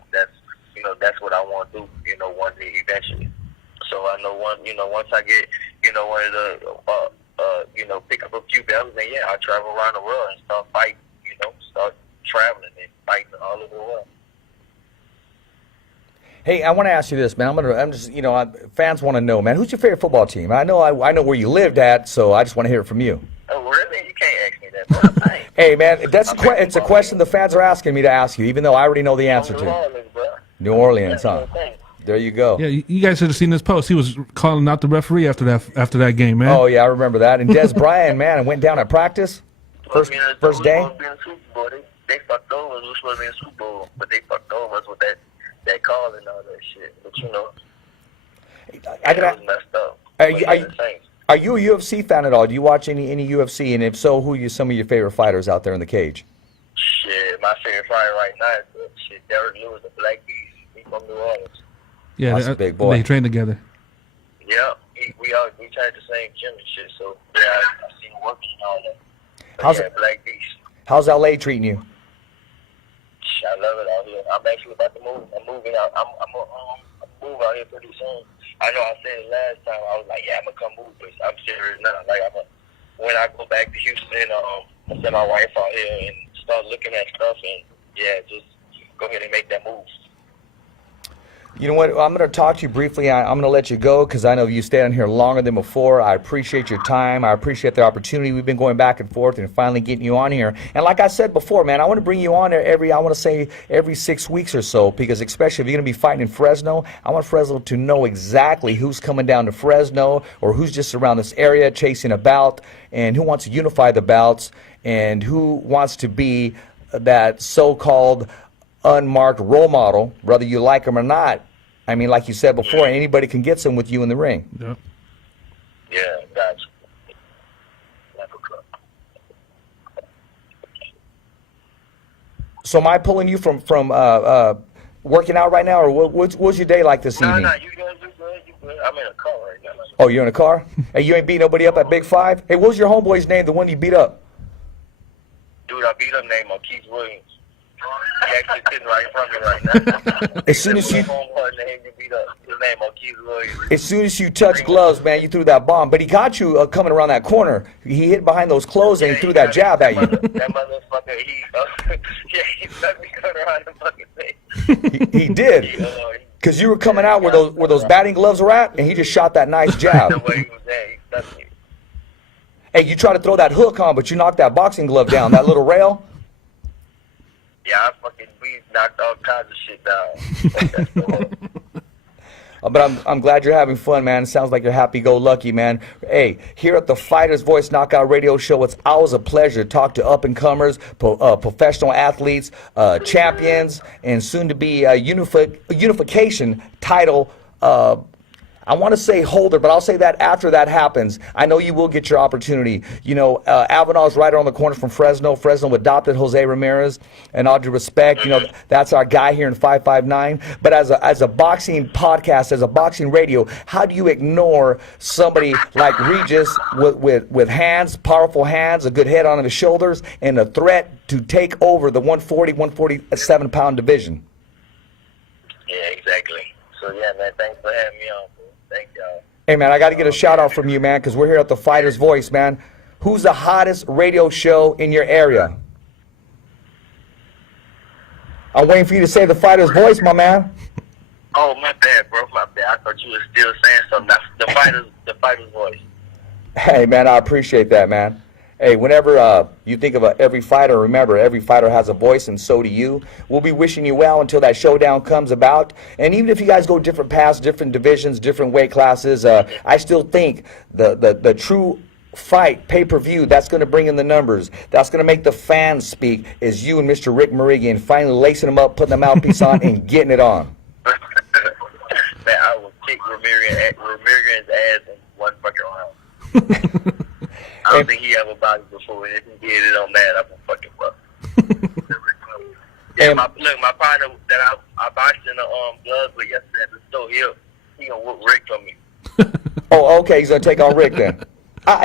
That's what I want to do, one day eventually. So I know once I get, one of the, pick up a few belts, and yeah, I'll travel around the world and start fighting, start traveling and fighting all over the world. Hey, I want to ask you this, man. Fans want to know, man, who's your favorite football team? I know where you lived at, so I just want to hear it from you. Oh, really? You can't ask me that, bro. Hey, man, it's a question the fans are asking me to ask you, even though I already know the answer to. New Orleans, bro. New Orleans, huh? There you go. Yeah, you guys should have seen this post. He was calling out the referee after that game, man. Oh yeah, I remember that. And Des Bryant, man, went down at practice. First day. We were supposed to be in the Super Bowl. They fucked over us. We were supposed to be in the Super Bowl, but they fucked over us with that call and all that shit. But it was messed up. Are you a UFC fan at all? Do you watch any UFC? And if so, who are some of your favorite fighters out there in the cage? Shit, my favorite fighter right now is Derek Lewis, the Black Beast. He's from New Orleans. Yeah, that's a big boy. They train together. Yeah, we tried the same gym and shit. So yeah, I seen him working and all that. But Black Beast. How's LA treating you? I love it out here. I'm actually about to move. I'm moving out. I'm move out here pretty soon. I know I said it last time. I was like, yeah, I'm gonna come move, but I'm serious now. Like when I go back to Houston, I'm gonna send my wife out here and start looking at stuff and yeah, just go ahead and make that move. You know what? I'm going to talk to you briefly. I'm going to let you go because I know you stayed on here longer than before. I appreciate your time. I appreciate the opportunity. We've been going back and forth and finally getting you on here. And like I said before, man, I want to bring you on there every 6 weeks or so, because especially if you're going to be fighting in Fresno, I want Fresno to know exactly who's coming down to Fresno or who's just around this area chasing a bout, and who wants to unify the bouts, and who wants to be that so-called unmarked role model, whether you like them or not. I mean, like you said before, anybody can get some with you in the ring. Yep. Yeah, gotcha. So am I pulling you from working out right now, or what's your day like this evening? No, you good. I'm in a car right now. Oh, you're in a car? Hey, you ain't beat nobody up at Big Five? Hey, what was your homeboy's name, the one you beat up? Dude, I beat him named Ortiz Williams. He actually sitting right in front of me right now. As soon as you... Williams. As soon as you touched gloves, man, you threw that bomb. But he got you coming around that corner. He hit behind those clothes and he threw that jab at you. That motherfucker, he stuck me coming around the fucking thing. He did. Because you were coming out where those batting gloves were at, and he just shot that nice jab. The way he was at, he stuck me. Hey, you tried to throw that hook on, but you knocked that boxing glove down, that little rail. Yeah, we knocked all kinds of shit down. But I'm glad you're having fun, man. It sounds like you're happy-go-lucky, man. Hey, here at the Fighter's Voice Knockout Radio Show, it's always a pleasure to talk to up-and-comers, professional athletes, champions, and soon-to-be unification title I want to say holder, but I'll say that after that happens. I know you will get your opportunity. You know, Avenal's right around the corner from Fresno. Fresno adopted Jose Ramirez, and all due respect, you know, that's our guy here in 559. But as a boxing podcast, as a boxing radio, how do you ignore somebody like Regis with hands, powerful hands, a good head on his shoulders, and a threat to take over the 147-pound division? Yeah, exactly. So, yeah, man, thanks for having me on. Thank y'all. Hey, man, I got to get a shout-out from you, man, because we're here at the Fighter's Voice, man. Who's the hottest radio show in your area? I'm waiting for you to say the Fighter's Voice, my man. Oh, my bad, bro. My bad. I thought you were still saying something. That's the Fighter's Voice. Hey, man, I appreciate that, man. Hey, whenever you think of every fighter, remember, every fighter has a voice, and so do you. We'll be wishing you well until that showdown comes about. And even if you guys go different paths, different divisions, different weight classes, I still think the true fight, pay-per-view, that's going to bring in the numbers. That's going to make the fans speak, is you and Mr. Rick Merigian finally lacing them up, putting the mouthpiece on, and getting it on. Man, I will kick Ramirian's ass in one fucking round. I don't think he ever bodied before, and if he did it on that, I'm gonna fucking fuck. Yeah, my partner that I boxed in the gloves with yesterday at the store, he gonna whoop Rick on me. Oh, okay, he's gonna take on Rick then.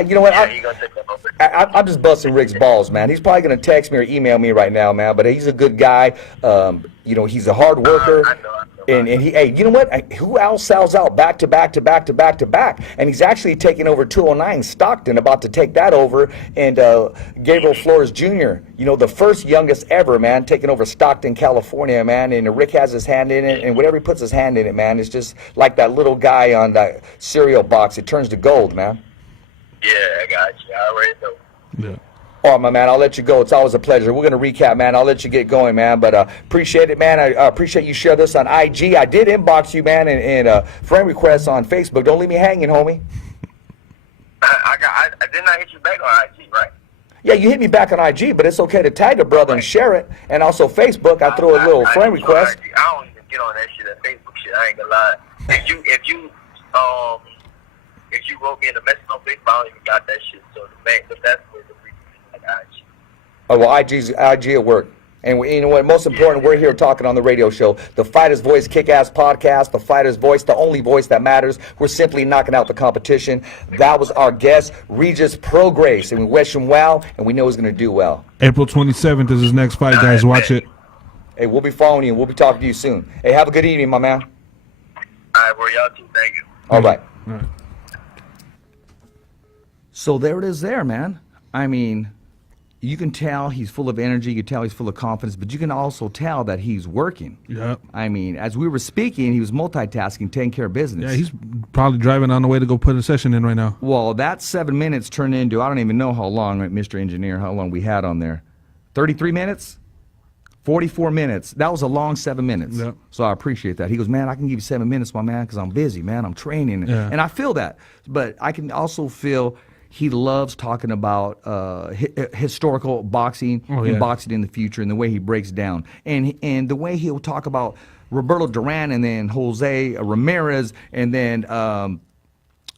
You know what? Yeah, he gonna take on Rick. I'm just busting Rick's balls, man. He's probably gonna text me or email me right now, man. But he's a good guy. You know, he's a hard worker. I know. And he, hey, you know what? Who else sells out back to back to back to back to back? And he's actually taking over 209 Stockton, about to take that over. And Gabriel Flores Jr., you know, the first youngest ever, man, taking over Stockton, California, man. And Rick has his hand in it. And whenever he puts his hand in it, man, it's just like that little guy on that cereal box. It turns to gold, man. Yeah, I got you. I already know. Yeah. All right, my man, I'll let you go. It's always a pleasure. We're going to recap, man. I'll let you get going, man. But appreciate it, man. I appreciate you share this on IG. I did inbox you, man, and friend requests on Facebook. Don't leave me hanging, homie. I did not hit you back on IG, right? Yeah, you hit me back on IG, but it's okay to tag a brother and share it. And also Facebook, I throw a little friend request. I don't even get on that shit, that Facebook shit. I ain't gonna lie. If you wrote me in the message on Facebook, I don't even got that shit. So that's where the reason like IG. Oh, well, IG at work. And you know what? Most important, we're here talking on the radio show. The Fighter's Voice Kick-Ass Podcast, the Fighter's Voice, the only voice that matters. We're simply knocking out the competition. That was our guest, Regis Prograis. And we wish him well, and we know he's going to do well. April 27th is his next fight, guys. Watch it. Hey, we'll be following you. We'll be talking to you soon. Hey, have a good evening, my man. All right, well, y'all too. Thank you. All right. All right. So there it is there, man. I mean, You can tell he's full of energy. You can tell he's full of confidence, but you can also tell that he's working. Yep. I mean, as we were speaking, he was multitasking, taking care of business. Yeah, he's probably driving on the way to go put a session in right now. Well, that 7 minutes turned into, I don't even know how long, Mr. Engineer, how long we had on there. 33 minutes? 44 minutes. That was a long 7 minutes. Yep. So I appreciate that. He goes, man, I can give you 7 minutes, my man, because I'm busy, man. I'm training. Yeah. And I feel that. But I can also feel he loves talking about historical boxing and boxing in the future and the way he breaks down. And the way he'll talk about Roberto Duran and then Jose Ramirez and then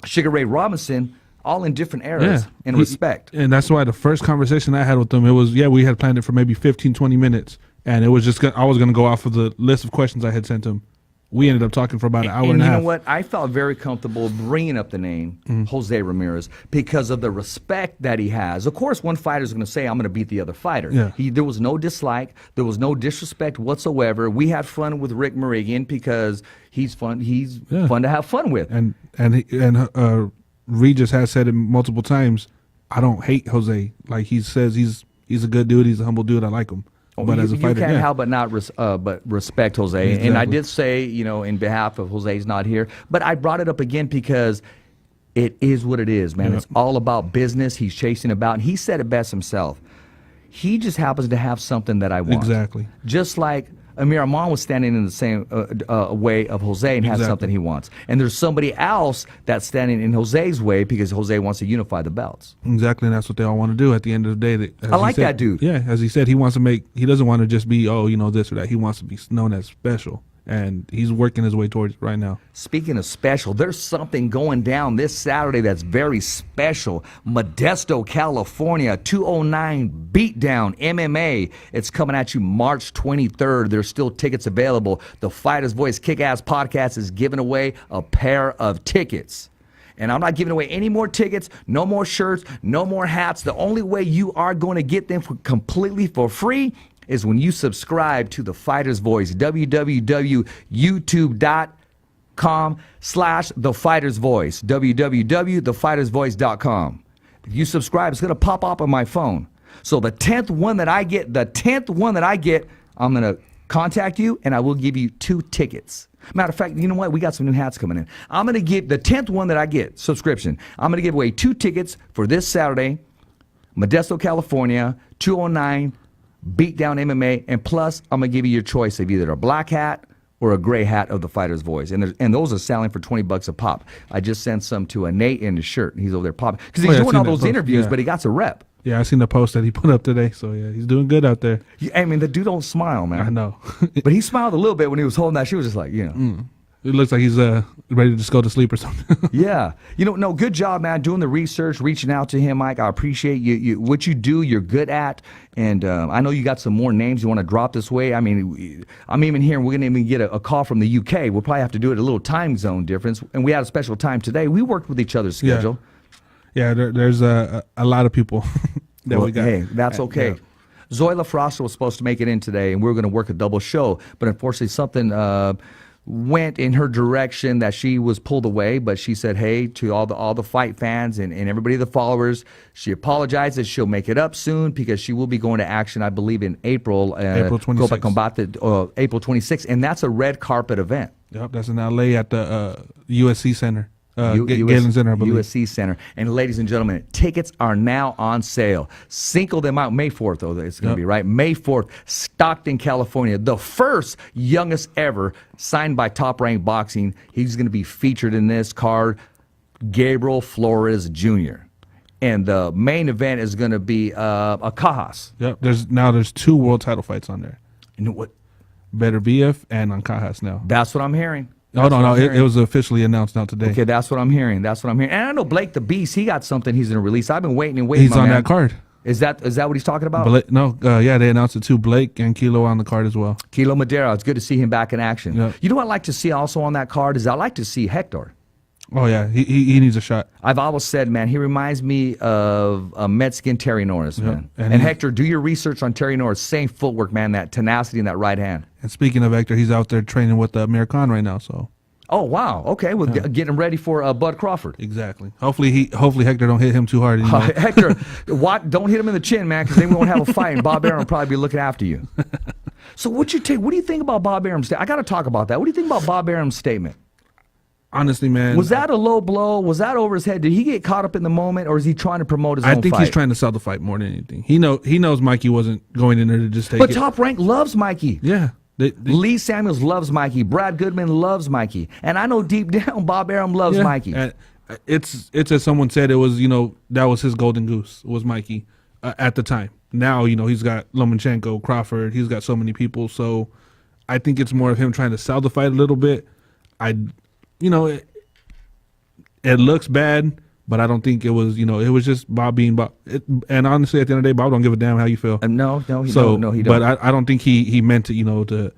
Sugar Ray Robinson, all in different eras and respect. And that's why the first conversation I had with him, it was, we had planned it for maybe 15, 20 minutes. And it was just, I was going to go off of the list of questions I had sent him. We ended up talking for about an hour and a half. And you know what? I felt very comfortable bringing up the name Jose Ramirez because of the respect that he has. Of course, one fighter is going to say, I'm going to beat the other fighter. Yeah. There was no dislike. There was no disrespect whatsoever. We had fun with Rick Morigian because he's fun. He's fun to have fun with. And Regis has said it multiple times, I don't hate Jose. Like he says he's a good dude. He's a humble dude. I like him. But as a fighter, you can't help but not but respect Jose. Exactly. And I did say, in behalf of Jose's not here, but I brought it up again because it is what it is, man. It's all about business. He's chasing about, and he said it best himself. He just happens to have something that I want. Exactly. Just like Amir Ahman was standing in the same way of Jose and has something he wants. And there's somebody else that's standing in Jose's way because Jose wants to unify the belts. Exactly, and that's what they all want to do at the end of the day. I like that dude. Yeah, as he said, he doesn't want to just be, this or that. He wants to be known as special. And he's working his way towards it right now. Speaking of special, there's something going down this Saturday that's very special. Modesto, California, 209 Beatdown MMA. It's coming at you March 23rd. There's still tickets available. The Fighter's Voice Kick-Ass Podcast is giving away a pair of tickets. And I'm not giving away any more tickets, no more shirts, no more hats. The only way you are going to get them completely for free is when you subscribe to The Fighter's Voice, www.youtube.com/The Fighter's Voice, www.thefightersvoice.com. If you subscribe, it's going to pop up on my phone. So the 10th one that I get, I'm going to contact you and I will give you 2 tickets. Matter of fact, you know what? We got some new hats coming in. I'm going to give the 10th one that I get, subscription. I'm going to give away 2 tickets for this Saturday, Modesto, California, 209 Beatdown MMA, and plus I'm going to give you your choice of either a black hat or a gray hat of The Fighter's Voice. And those are selling for $20 a pop. I just sent some to a Nate in his shirt. He's over there popping. Because he's doing all those interviews, but he got a rep. Yeah, I seen the post that he put up today. So, yeah, he's doing good out there. I mean, the dude don't smile, man. I know. But he smiled a little bit when he was holding that. She was just like, It looks like he's ready to just go to sleep or something. Yeah. No, good job, man, doing the research, reaching out to him, Mike. I appreciate you what you do, you're good at. And I know you got some more names you want to drop this way. I mean, I'm even here, and we're going to even get a call from the UK. We'll probably have to do it a little time zone difference. And we had a special time today. We worked with each other's schedule. Yeah, there's a lot of people that we got. Hey, that's okay. Yeah. Zoila Froster was supposed to make it in today, and we were going to work a double show. But unfortunately, something went in her direction that she was pulled away, but she said, hey, to all the fight fans and everybody, the followers, she apologizes. She'll make it up soon because she will be going to action, I believe, in April. April 26th. Combate, April 26th, and that's a red carpet event. Yep, that's in L.A. at the USC Center. Galen Center, I believe. USC Center. And ladies and gentlemen, tickets are now on sale. Cinco de Mayo, May 4th, though, it's going to be, right? May 4th, Stockton, California. The first youngest ever signed by Top Rank Boxing. He's going to be featured in this card, Gabriel Flores Jr. And the main event is going to be a Cajas. Yep, there's 2 world title fights on there. You know what? Better BF and on Cajas now. That's what I'm hearing. No. It was officially announced now today. Okay, that's what I'm hearing. And I know Blake the Beast, he got something he's going to release. I've been waiting. He's on that card. Is that what he's talking about? Yeah, they announced it too. Blake and Kilo on the card as well. Kilo Madera, it's good to see him back in action. Yep. You know what I'd like to see also on that card is I like to see Hector. Oh, yeah, he needs a shot. I've always said, man, he reminds me of Mexican Terry Norris, man. And Hector, do your research on Terry Norris. Same footwork, man, that tenacity in that right hand. And speaking of Hector, he's out there training with Amir Khan right now, so Oh wow. Okay. Well, getting ready for Bud Crawford. Exactly. Hopefully Hector don't hit him too hard. Hector, don't hit him in the chin, man, because then we won't have a fight, and Bob Arum will probably be looking after you. So what do you think about Bob Arum's statement? I got to talk about that. What do you think about Bob Arum's statement? Honestly, man, was that a low blow? Was that over his head? Did he get caught up in the moment, or is he trying to promote his own fight? I think he's trying to sell the fight more than anything. He knows Mikey wasn't going in there to just take it. But Top Rank loves Mikey. Yeah. Lee Samuels loves Mikey. Brad Goodman loves Mikey. And I know deep down Bob Arum loves Mikey. And it's as someone said, it was, that was his golden goose, was Mikey at the time. Now, he's got Lomachenko, Crawford. He's got so many people. So I think it's more of him trying to sell the fight a little bit. It looks bad, but I don't think it was, it was just Bob being Bob. And honestly, at the end of the day, Bob don't give a damn how you feel. No, he don't. But I don't think he meant it, to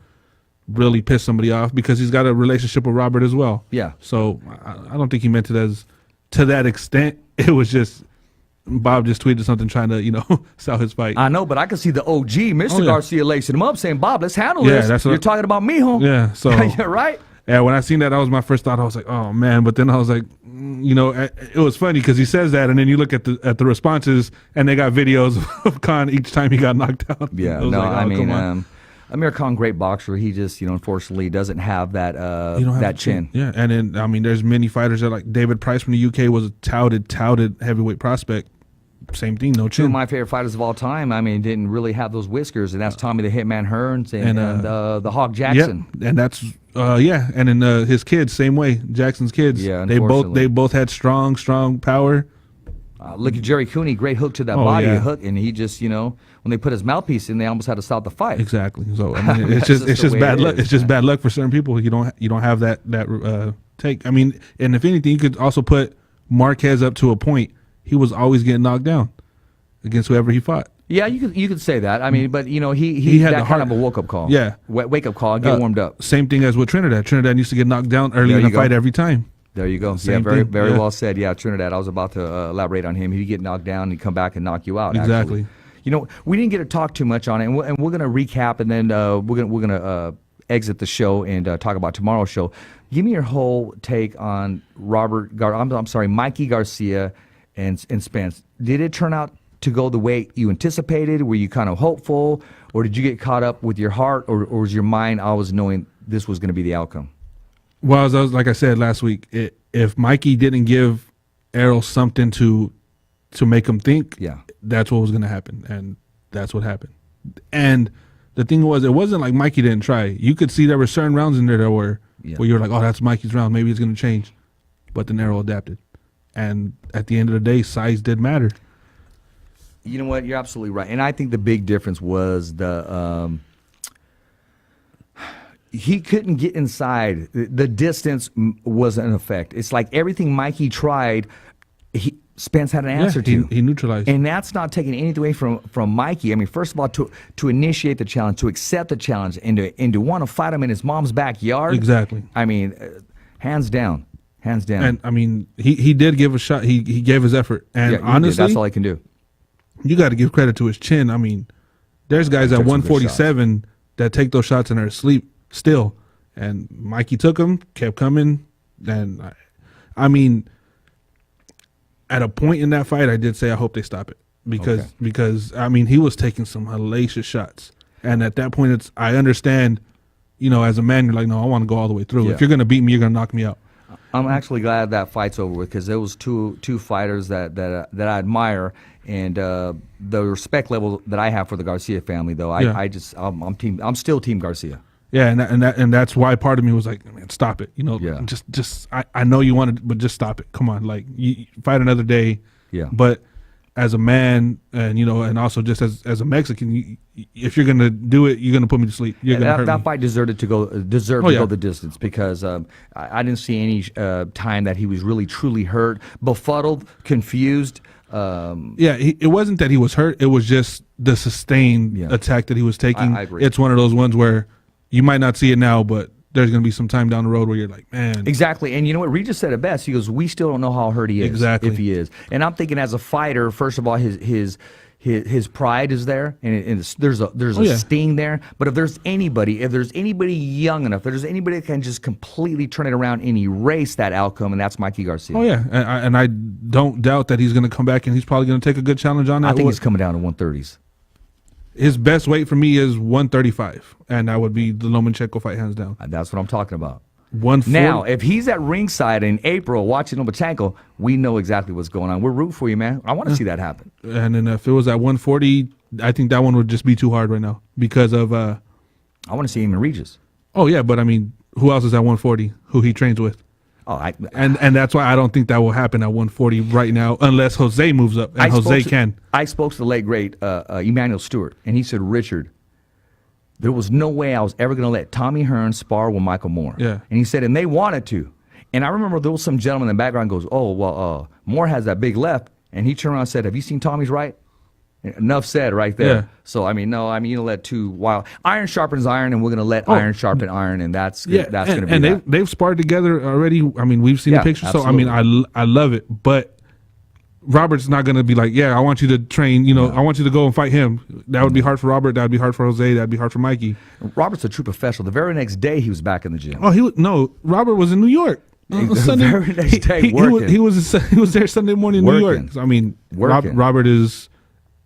really piss somebody off, because he's got a relationship with Robert as well. Yeah. So I don't think he meant it as to that extent. It was just Bob just tweeted something trying to, sell his fight. I know, but I can see the OG, Mr. Garcia, lacing him up, saying, Bob, let's handle this. That's You're talking about me, home. Yeah, so. You're right. Yeah, when I seen that was my first thought. I was like, oh, man. But then I was like, it was funny because he says that, and then you look at the responses, and they got videos of Khan each time he got knocked out. Yeah, Amir Khan, great boxer. He just, unfortunately doesn't have that that chin. Yeah, and then, there's many fighters that, like David Price from the UK was a touted heavyweight prospect. Same thing, no chin. Two of my favorite fighters of all time, didn't really have those whiskers, and that's Tommy the Hitman Hearns and the Hawk Jackson. Yeah, and that's and then his kids, same way. Jackson's kids. Yeah, they both had strong power. Look at Jerry Cooney, great hook to that body hook, and he just when they put his mouthpiece in, they almost had to stop the fight. Exactly. So it's just bad luck. It's just bad luck for certain people. You don't have that take. And if anything, you could also put Marquez up to a point. He was always getting knocked down against whoever he fought. Yeah, you could say that. But he had that kind of a wake-up call. Yeah. Wake up call, get warmed up. Same thing as with Trinidad. Trinidad used to get knocked down early in the fight every time. There you go. Same very thing. very well said. Yeah, Trinidad. I was about to elaborate on him. He'd get knocked down and come back and knock you out. Exactly. Actually. We didn't get to talk too much on it, and we're going to recap, and then we're going to exit the show and talk about tomorrow's show. Give me your whole take on Mikey Garcia and Spence. Did it turn out to go the way you anticipated? Were you kind of hopeful, or did you get caught up with your heart, or was your mind always knowing this was going to be the outcome? Well, like I said last week, if Mikey didn't give Errol something to make him think, that's what was going to happen, and that's what happened. And the thing was, it wasn't like Mikey didn't try. You could see there were certain rounds in there that where you were like, oh, that's Mikey's round. Maybe it's going to change. But then Errol adapted. And at the end of the day, size did matter. You know what? You're absolutely right. And I think the big difference was he couldn't get inside. The distance was an effect. It's like everything Mikey tried, Spence had an answer to. He neutralized. And that's not taking anything away from Mikey. First of all, to initiate the challenge, to accept the challenge, and to want to fight him in his mom's backyard. Exactly. Hands down. Hands down. And he did give a shot. He gave his effort. And honestly, that's all he can do. You got to give credit to his chin. There's guys at 147 that take those shots and are asleep still. And Mikey took them, kept coming. And at a point in that fight, I did say I hope they stop it because he was taking some hellacious shots. And at that point, I understand. As a man, you're like, no, I want to go all the way through. Yeah. If you're going to beat me, you're going to knock me out. I'm actually glad that fight's over with, because there was two fighters that I admire, and the respect level that I have for the Garcia family, though, I'm still Team Garcia. Yeah, and that's why part of me was like, man, stop it. I know you want it, but just stop it. Come on, you fight another day. Yeah. But as a man, and also just as a Mexican, if you're gonna do it, you're gonna put me to sleep. That fight deserved to go the distance, because I didn't see any time that he was really truly hurt, befuddled, confused. It wasn't that he was hurt. It was just the sustained attack that he was taking. I agree. It's one of those ones where you might not see it now, but there's going to be some time down the road where you're like, man. Exactly. And you know what? Regis said it best. He goes, we still don't know how hurt he is. Exactly. If he is. And I'm thinking, as a fighter, first of all, his his pride is there, and there's a sting there. But if there's anybody young enough, if there's anybody that can just completely turn it around and erase that outcome, and that's Mikey Garcia. Oh yeah, and I don't doubt that he's going to come back and he's probably going to take a good challenge on that. I think he's coming down to 130s. His best weight for me is 135, and that would be the Lomachenko fight hands down. That's what I'm talking about. 140. Now, if he's at ringside in April watching Lomachenko, we know exactly what's going on. We're rooting for you, man. I want to see that happen. And then if it was at 140, I think that one would just be too hard right now because of. I want to see him in Regis. Oh yeah, but I mean, who else is at 140? Who he trains with? Oh, and that's why I don't think that will happen at 140 right now, unless Jose moves up, and Jose can. I spoke to the late great Emmanuel Stewart, and he said, Richard, there was no way I was ever going to let Tommy Hearn spar with Michael Moore. Yeah. And he said, and they wanted to. And I remember there was some gentleman in the background goes, oh, well, Moore has that big left. And he turned around and said, have you seen Tommy's right? Enough said right there. Yeah. So, I mean, no, you let two wild. Iron sharpens iron, and we're going to let iron sharpen iron, and that's going to be and they've sparred together already. I mean, we've seen the pictures. Absolutely. So, I mean, I love it. But Robert's not going to be like, yeah, I want you to train, I want you to go and fight him. That would be hard for Robert. That would be hard for Jose. That would be hard for Mikey. Robert's a true professional. The very next day, he was back in the gym. Oh, Robert was in New York. The very next day, working. He was there Sunday morning in New York. So, I mean, Robert is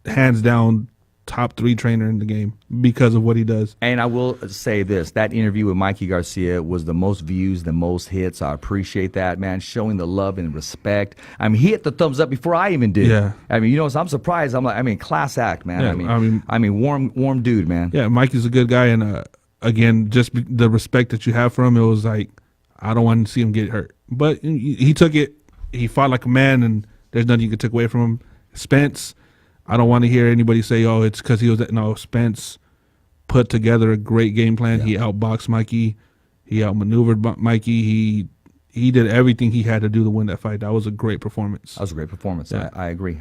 hands down top 3 trainer in the game because of what he does. And I will say this, that interview with Mikey Garcia was the most views, the most hits. I appreciate that, man, showing the love and respect. I mean, he hit the thumbs up before I even did. Yeah. I mean, so I'm surprised. I'm like, class act, man. Yeah, I mean, warm dude, man. Yeah, Mikey's a good guy, and again, just the respect that you have for him, it was like, I don't want to see him get hurt. But he took it, he fought like a man, and there's nothing you could take away from him. Spence, I don't want to hear anybody say, oh, it's because he was – no, Spence put together a great game plan. Yeah. He outboxed Mikey. He outmaneuvered Mikey. He did everything he had to do to win that fight. That was a great performance. That was a great performance. Yeah. I agree.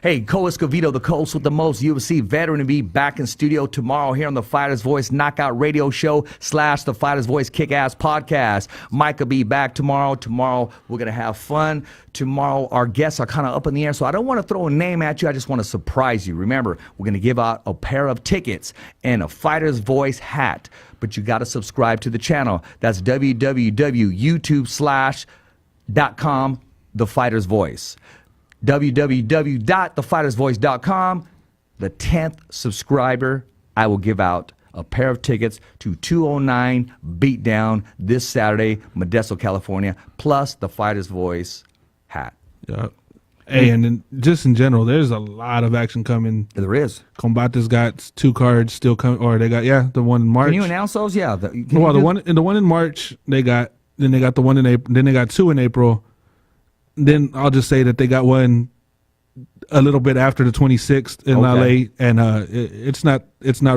Hey, Cole Escovedo, the coach with the most, UFC veteran, to be back in studio tomorrow here on the Fighter's Voice Knockout Radio Show / the Fighter's Voice Kick-Ass Podcast. Mike will be back tomorrow. Tomorrow, we're going to have fun. Tomorrow, our guests are kind of up in the air, so I don't want to throw a name at you. I just want to surprise you. Remember, we're going to give out a pair of tickets and a Fighter's Voice hat. But you got to subscribe to the channel. That's www.youtube.com, The Fighter's Voice. www.thefightersvoice.com. The 10th subscriber, I will give out a pair of tickets to 209 Beatdown this Saturday, Modesto, California, plus the Fighter's Voice hat. Yeah. Hey, and then just in general, there's a lot of action coming. There is. Combate's got 2 cards still coming, or they got the one in March. Can you announce those? Yeah. The one in March they got. Then they got the one in April. Then they got 2 in April. Then I'll just say that they got one a little bit after the 26th in LA, and it's not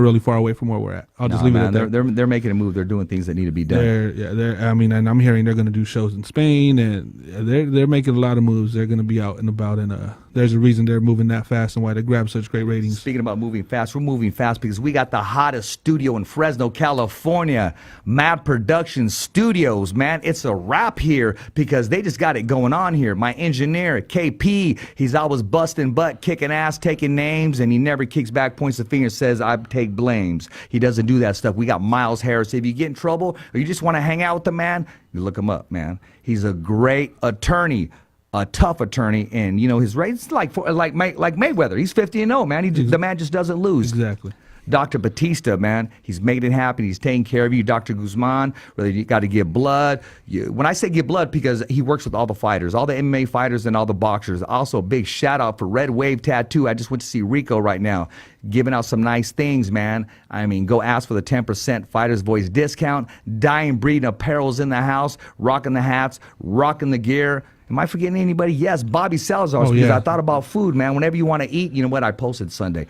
really far away from where we're at. I'll just leave it at that. They're making a move. They're doing things that need to be done. I mean, and I'm hearing they're going to do shows in Spain, and they're making a lot of moves. They're going to be out and about, and there's a reason they're moving that fast and why they grab such great ratings. Speaking about moving fast, we're moving fast because we got the hottest studio in Fresno, California, Mad Productions Studios, man. It's a wrap here because they just got it going on here. My engineer, KP, he's always busting butt, kicking ass, taking names, and he never kicks back, points the finger, says, I take blames. He doesn't do that stuff. We got Miles Harris. If you get in trouble or you just want to hang out with the man, you look him up, man. He's a great attorney, a tough attorney, and his rate's like Mayweather. He's 50-0, man. The man just doesn't lose. Exactly. Dr. Batista, man, he's making it happen. He's taking care of you. Dr. Guzman, really, you got to give blood. When I say give blood, because he works with all the fighters, all the MMA fighters and all the boxers. Also, a big shout out for Red Wave Tattoo. I just went to see Rico right now, giving out some nice things, man. I mean, go ask for the 10% Fighter's Voice discount. Dying Breed Apparel's in the house, rocking the hats, rocking the gear. Am I forgetting anybody? Yes, Bobby Salazar. Because I thought about food, man. Whenever you want to eat, you know what? I posted Sunday.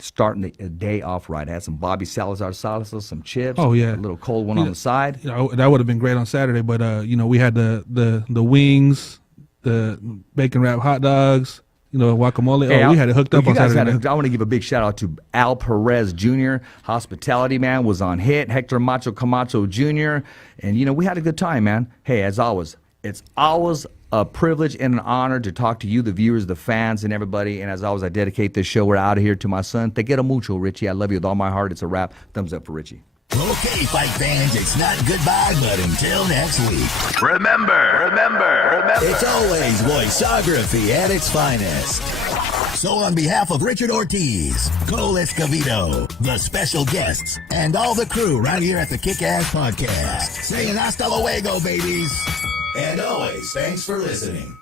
Starting the day off right. I had some Bobby Salazar salsa, some chips. Oh yeah, a little cold one on the side. That would have been great on Saturday, but we had the wings, the bacon wrap hot dogs, guacamole. Hey, we had it hooked up on Saturday. I want to give a big shout out to Al Perez Jr. Hospitality man was on hit. Hector Macho Camacho Jr. And we had a good time, man. Hey, as always, it's always a privilege and an honor to talk to you, the viewers, the fans, and everybody. And as always, I dedicate this show. We're out of here to my son. Te quiero mucho, Richie. I love you with all my heart. It's a wrap. Thumbs up for Richie. Okay, fight fans, it's not goodbye, but until next week. Remember. It's always voiceography at its finest. So on behalf of Richard Ortiz, Cole Escovedo, the special guests, and all the crew right here at the Kick-Ass Podcast, saying hasta luego, babies. And always, thanks for listening.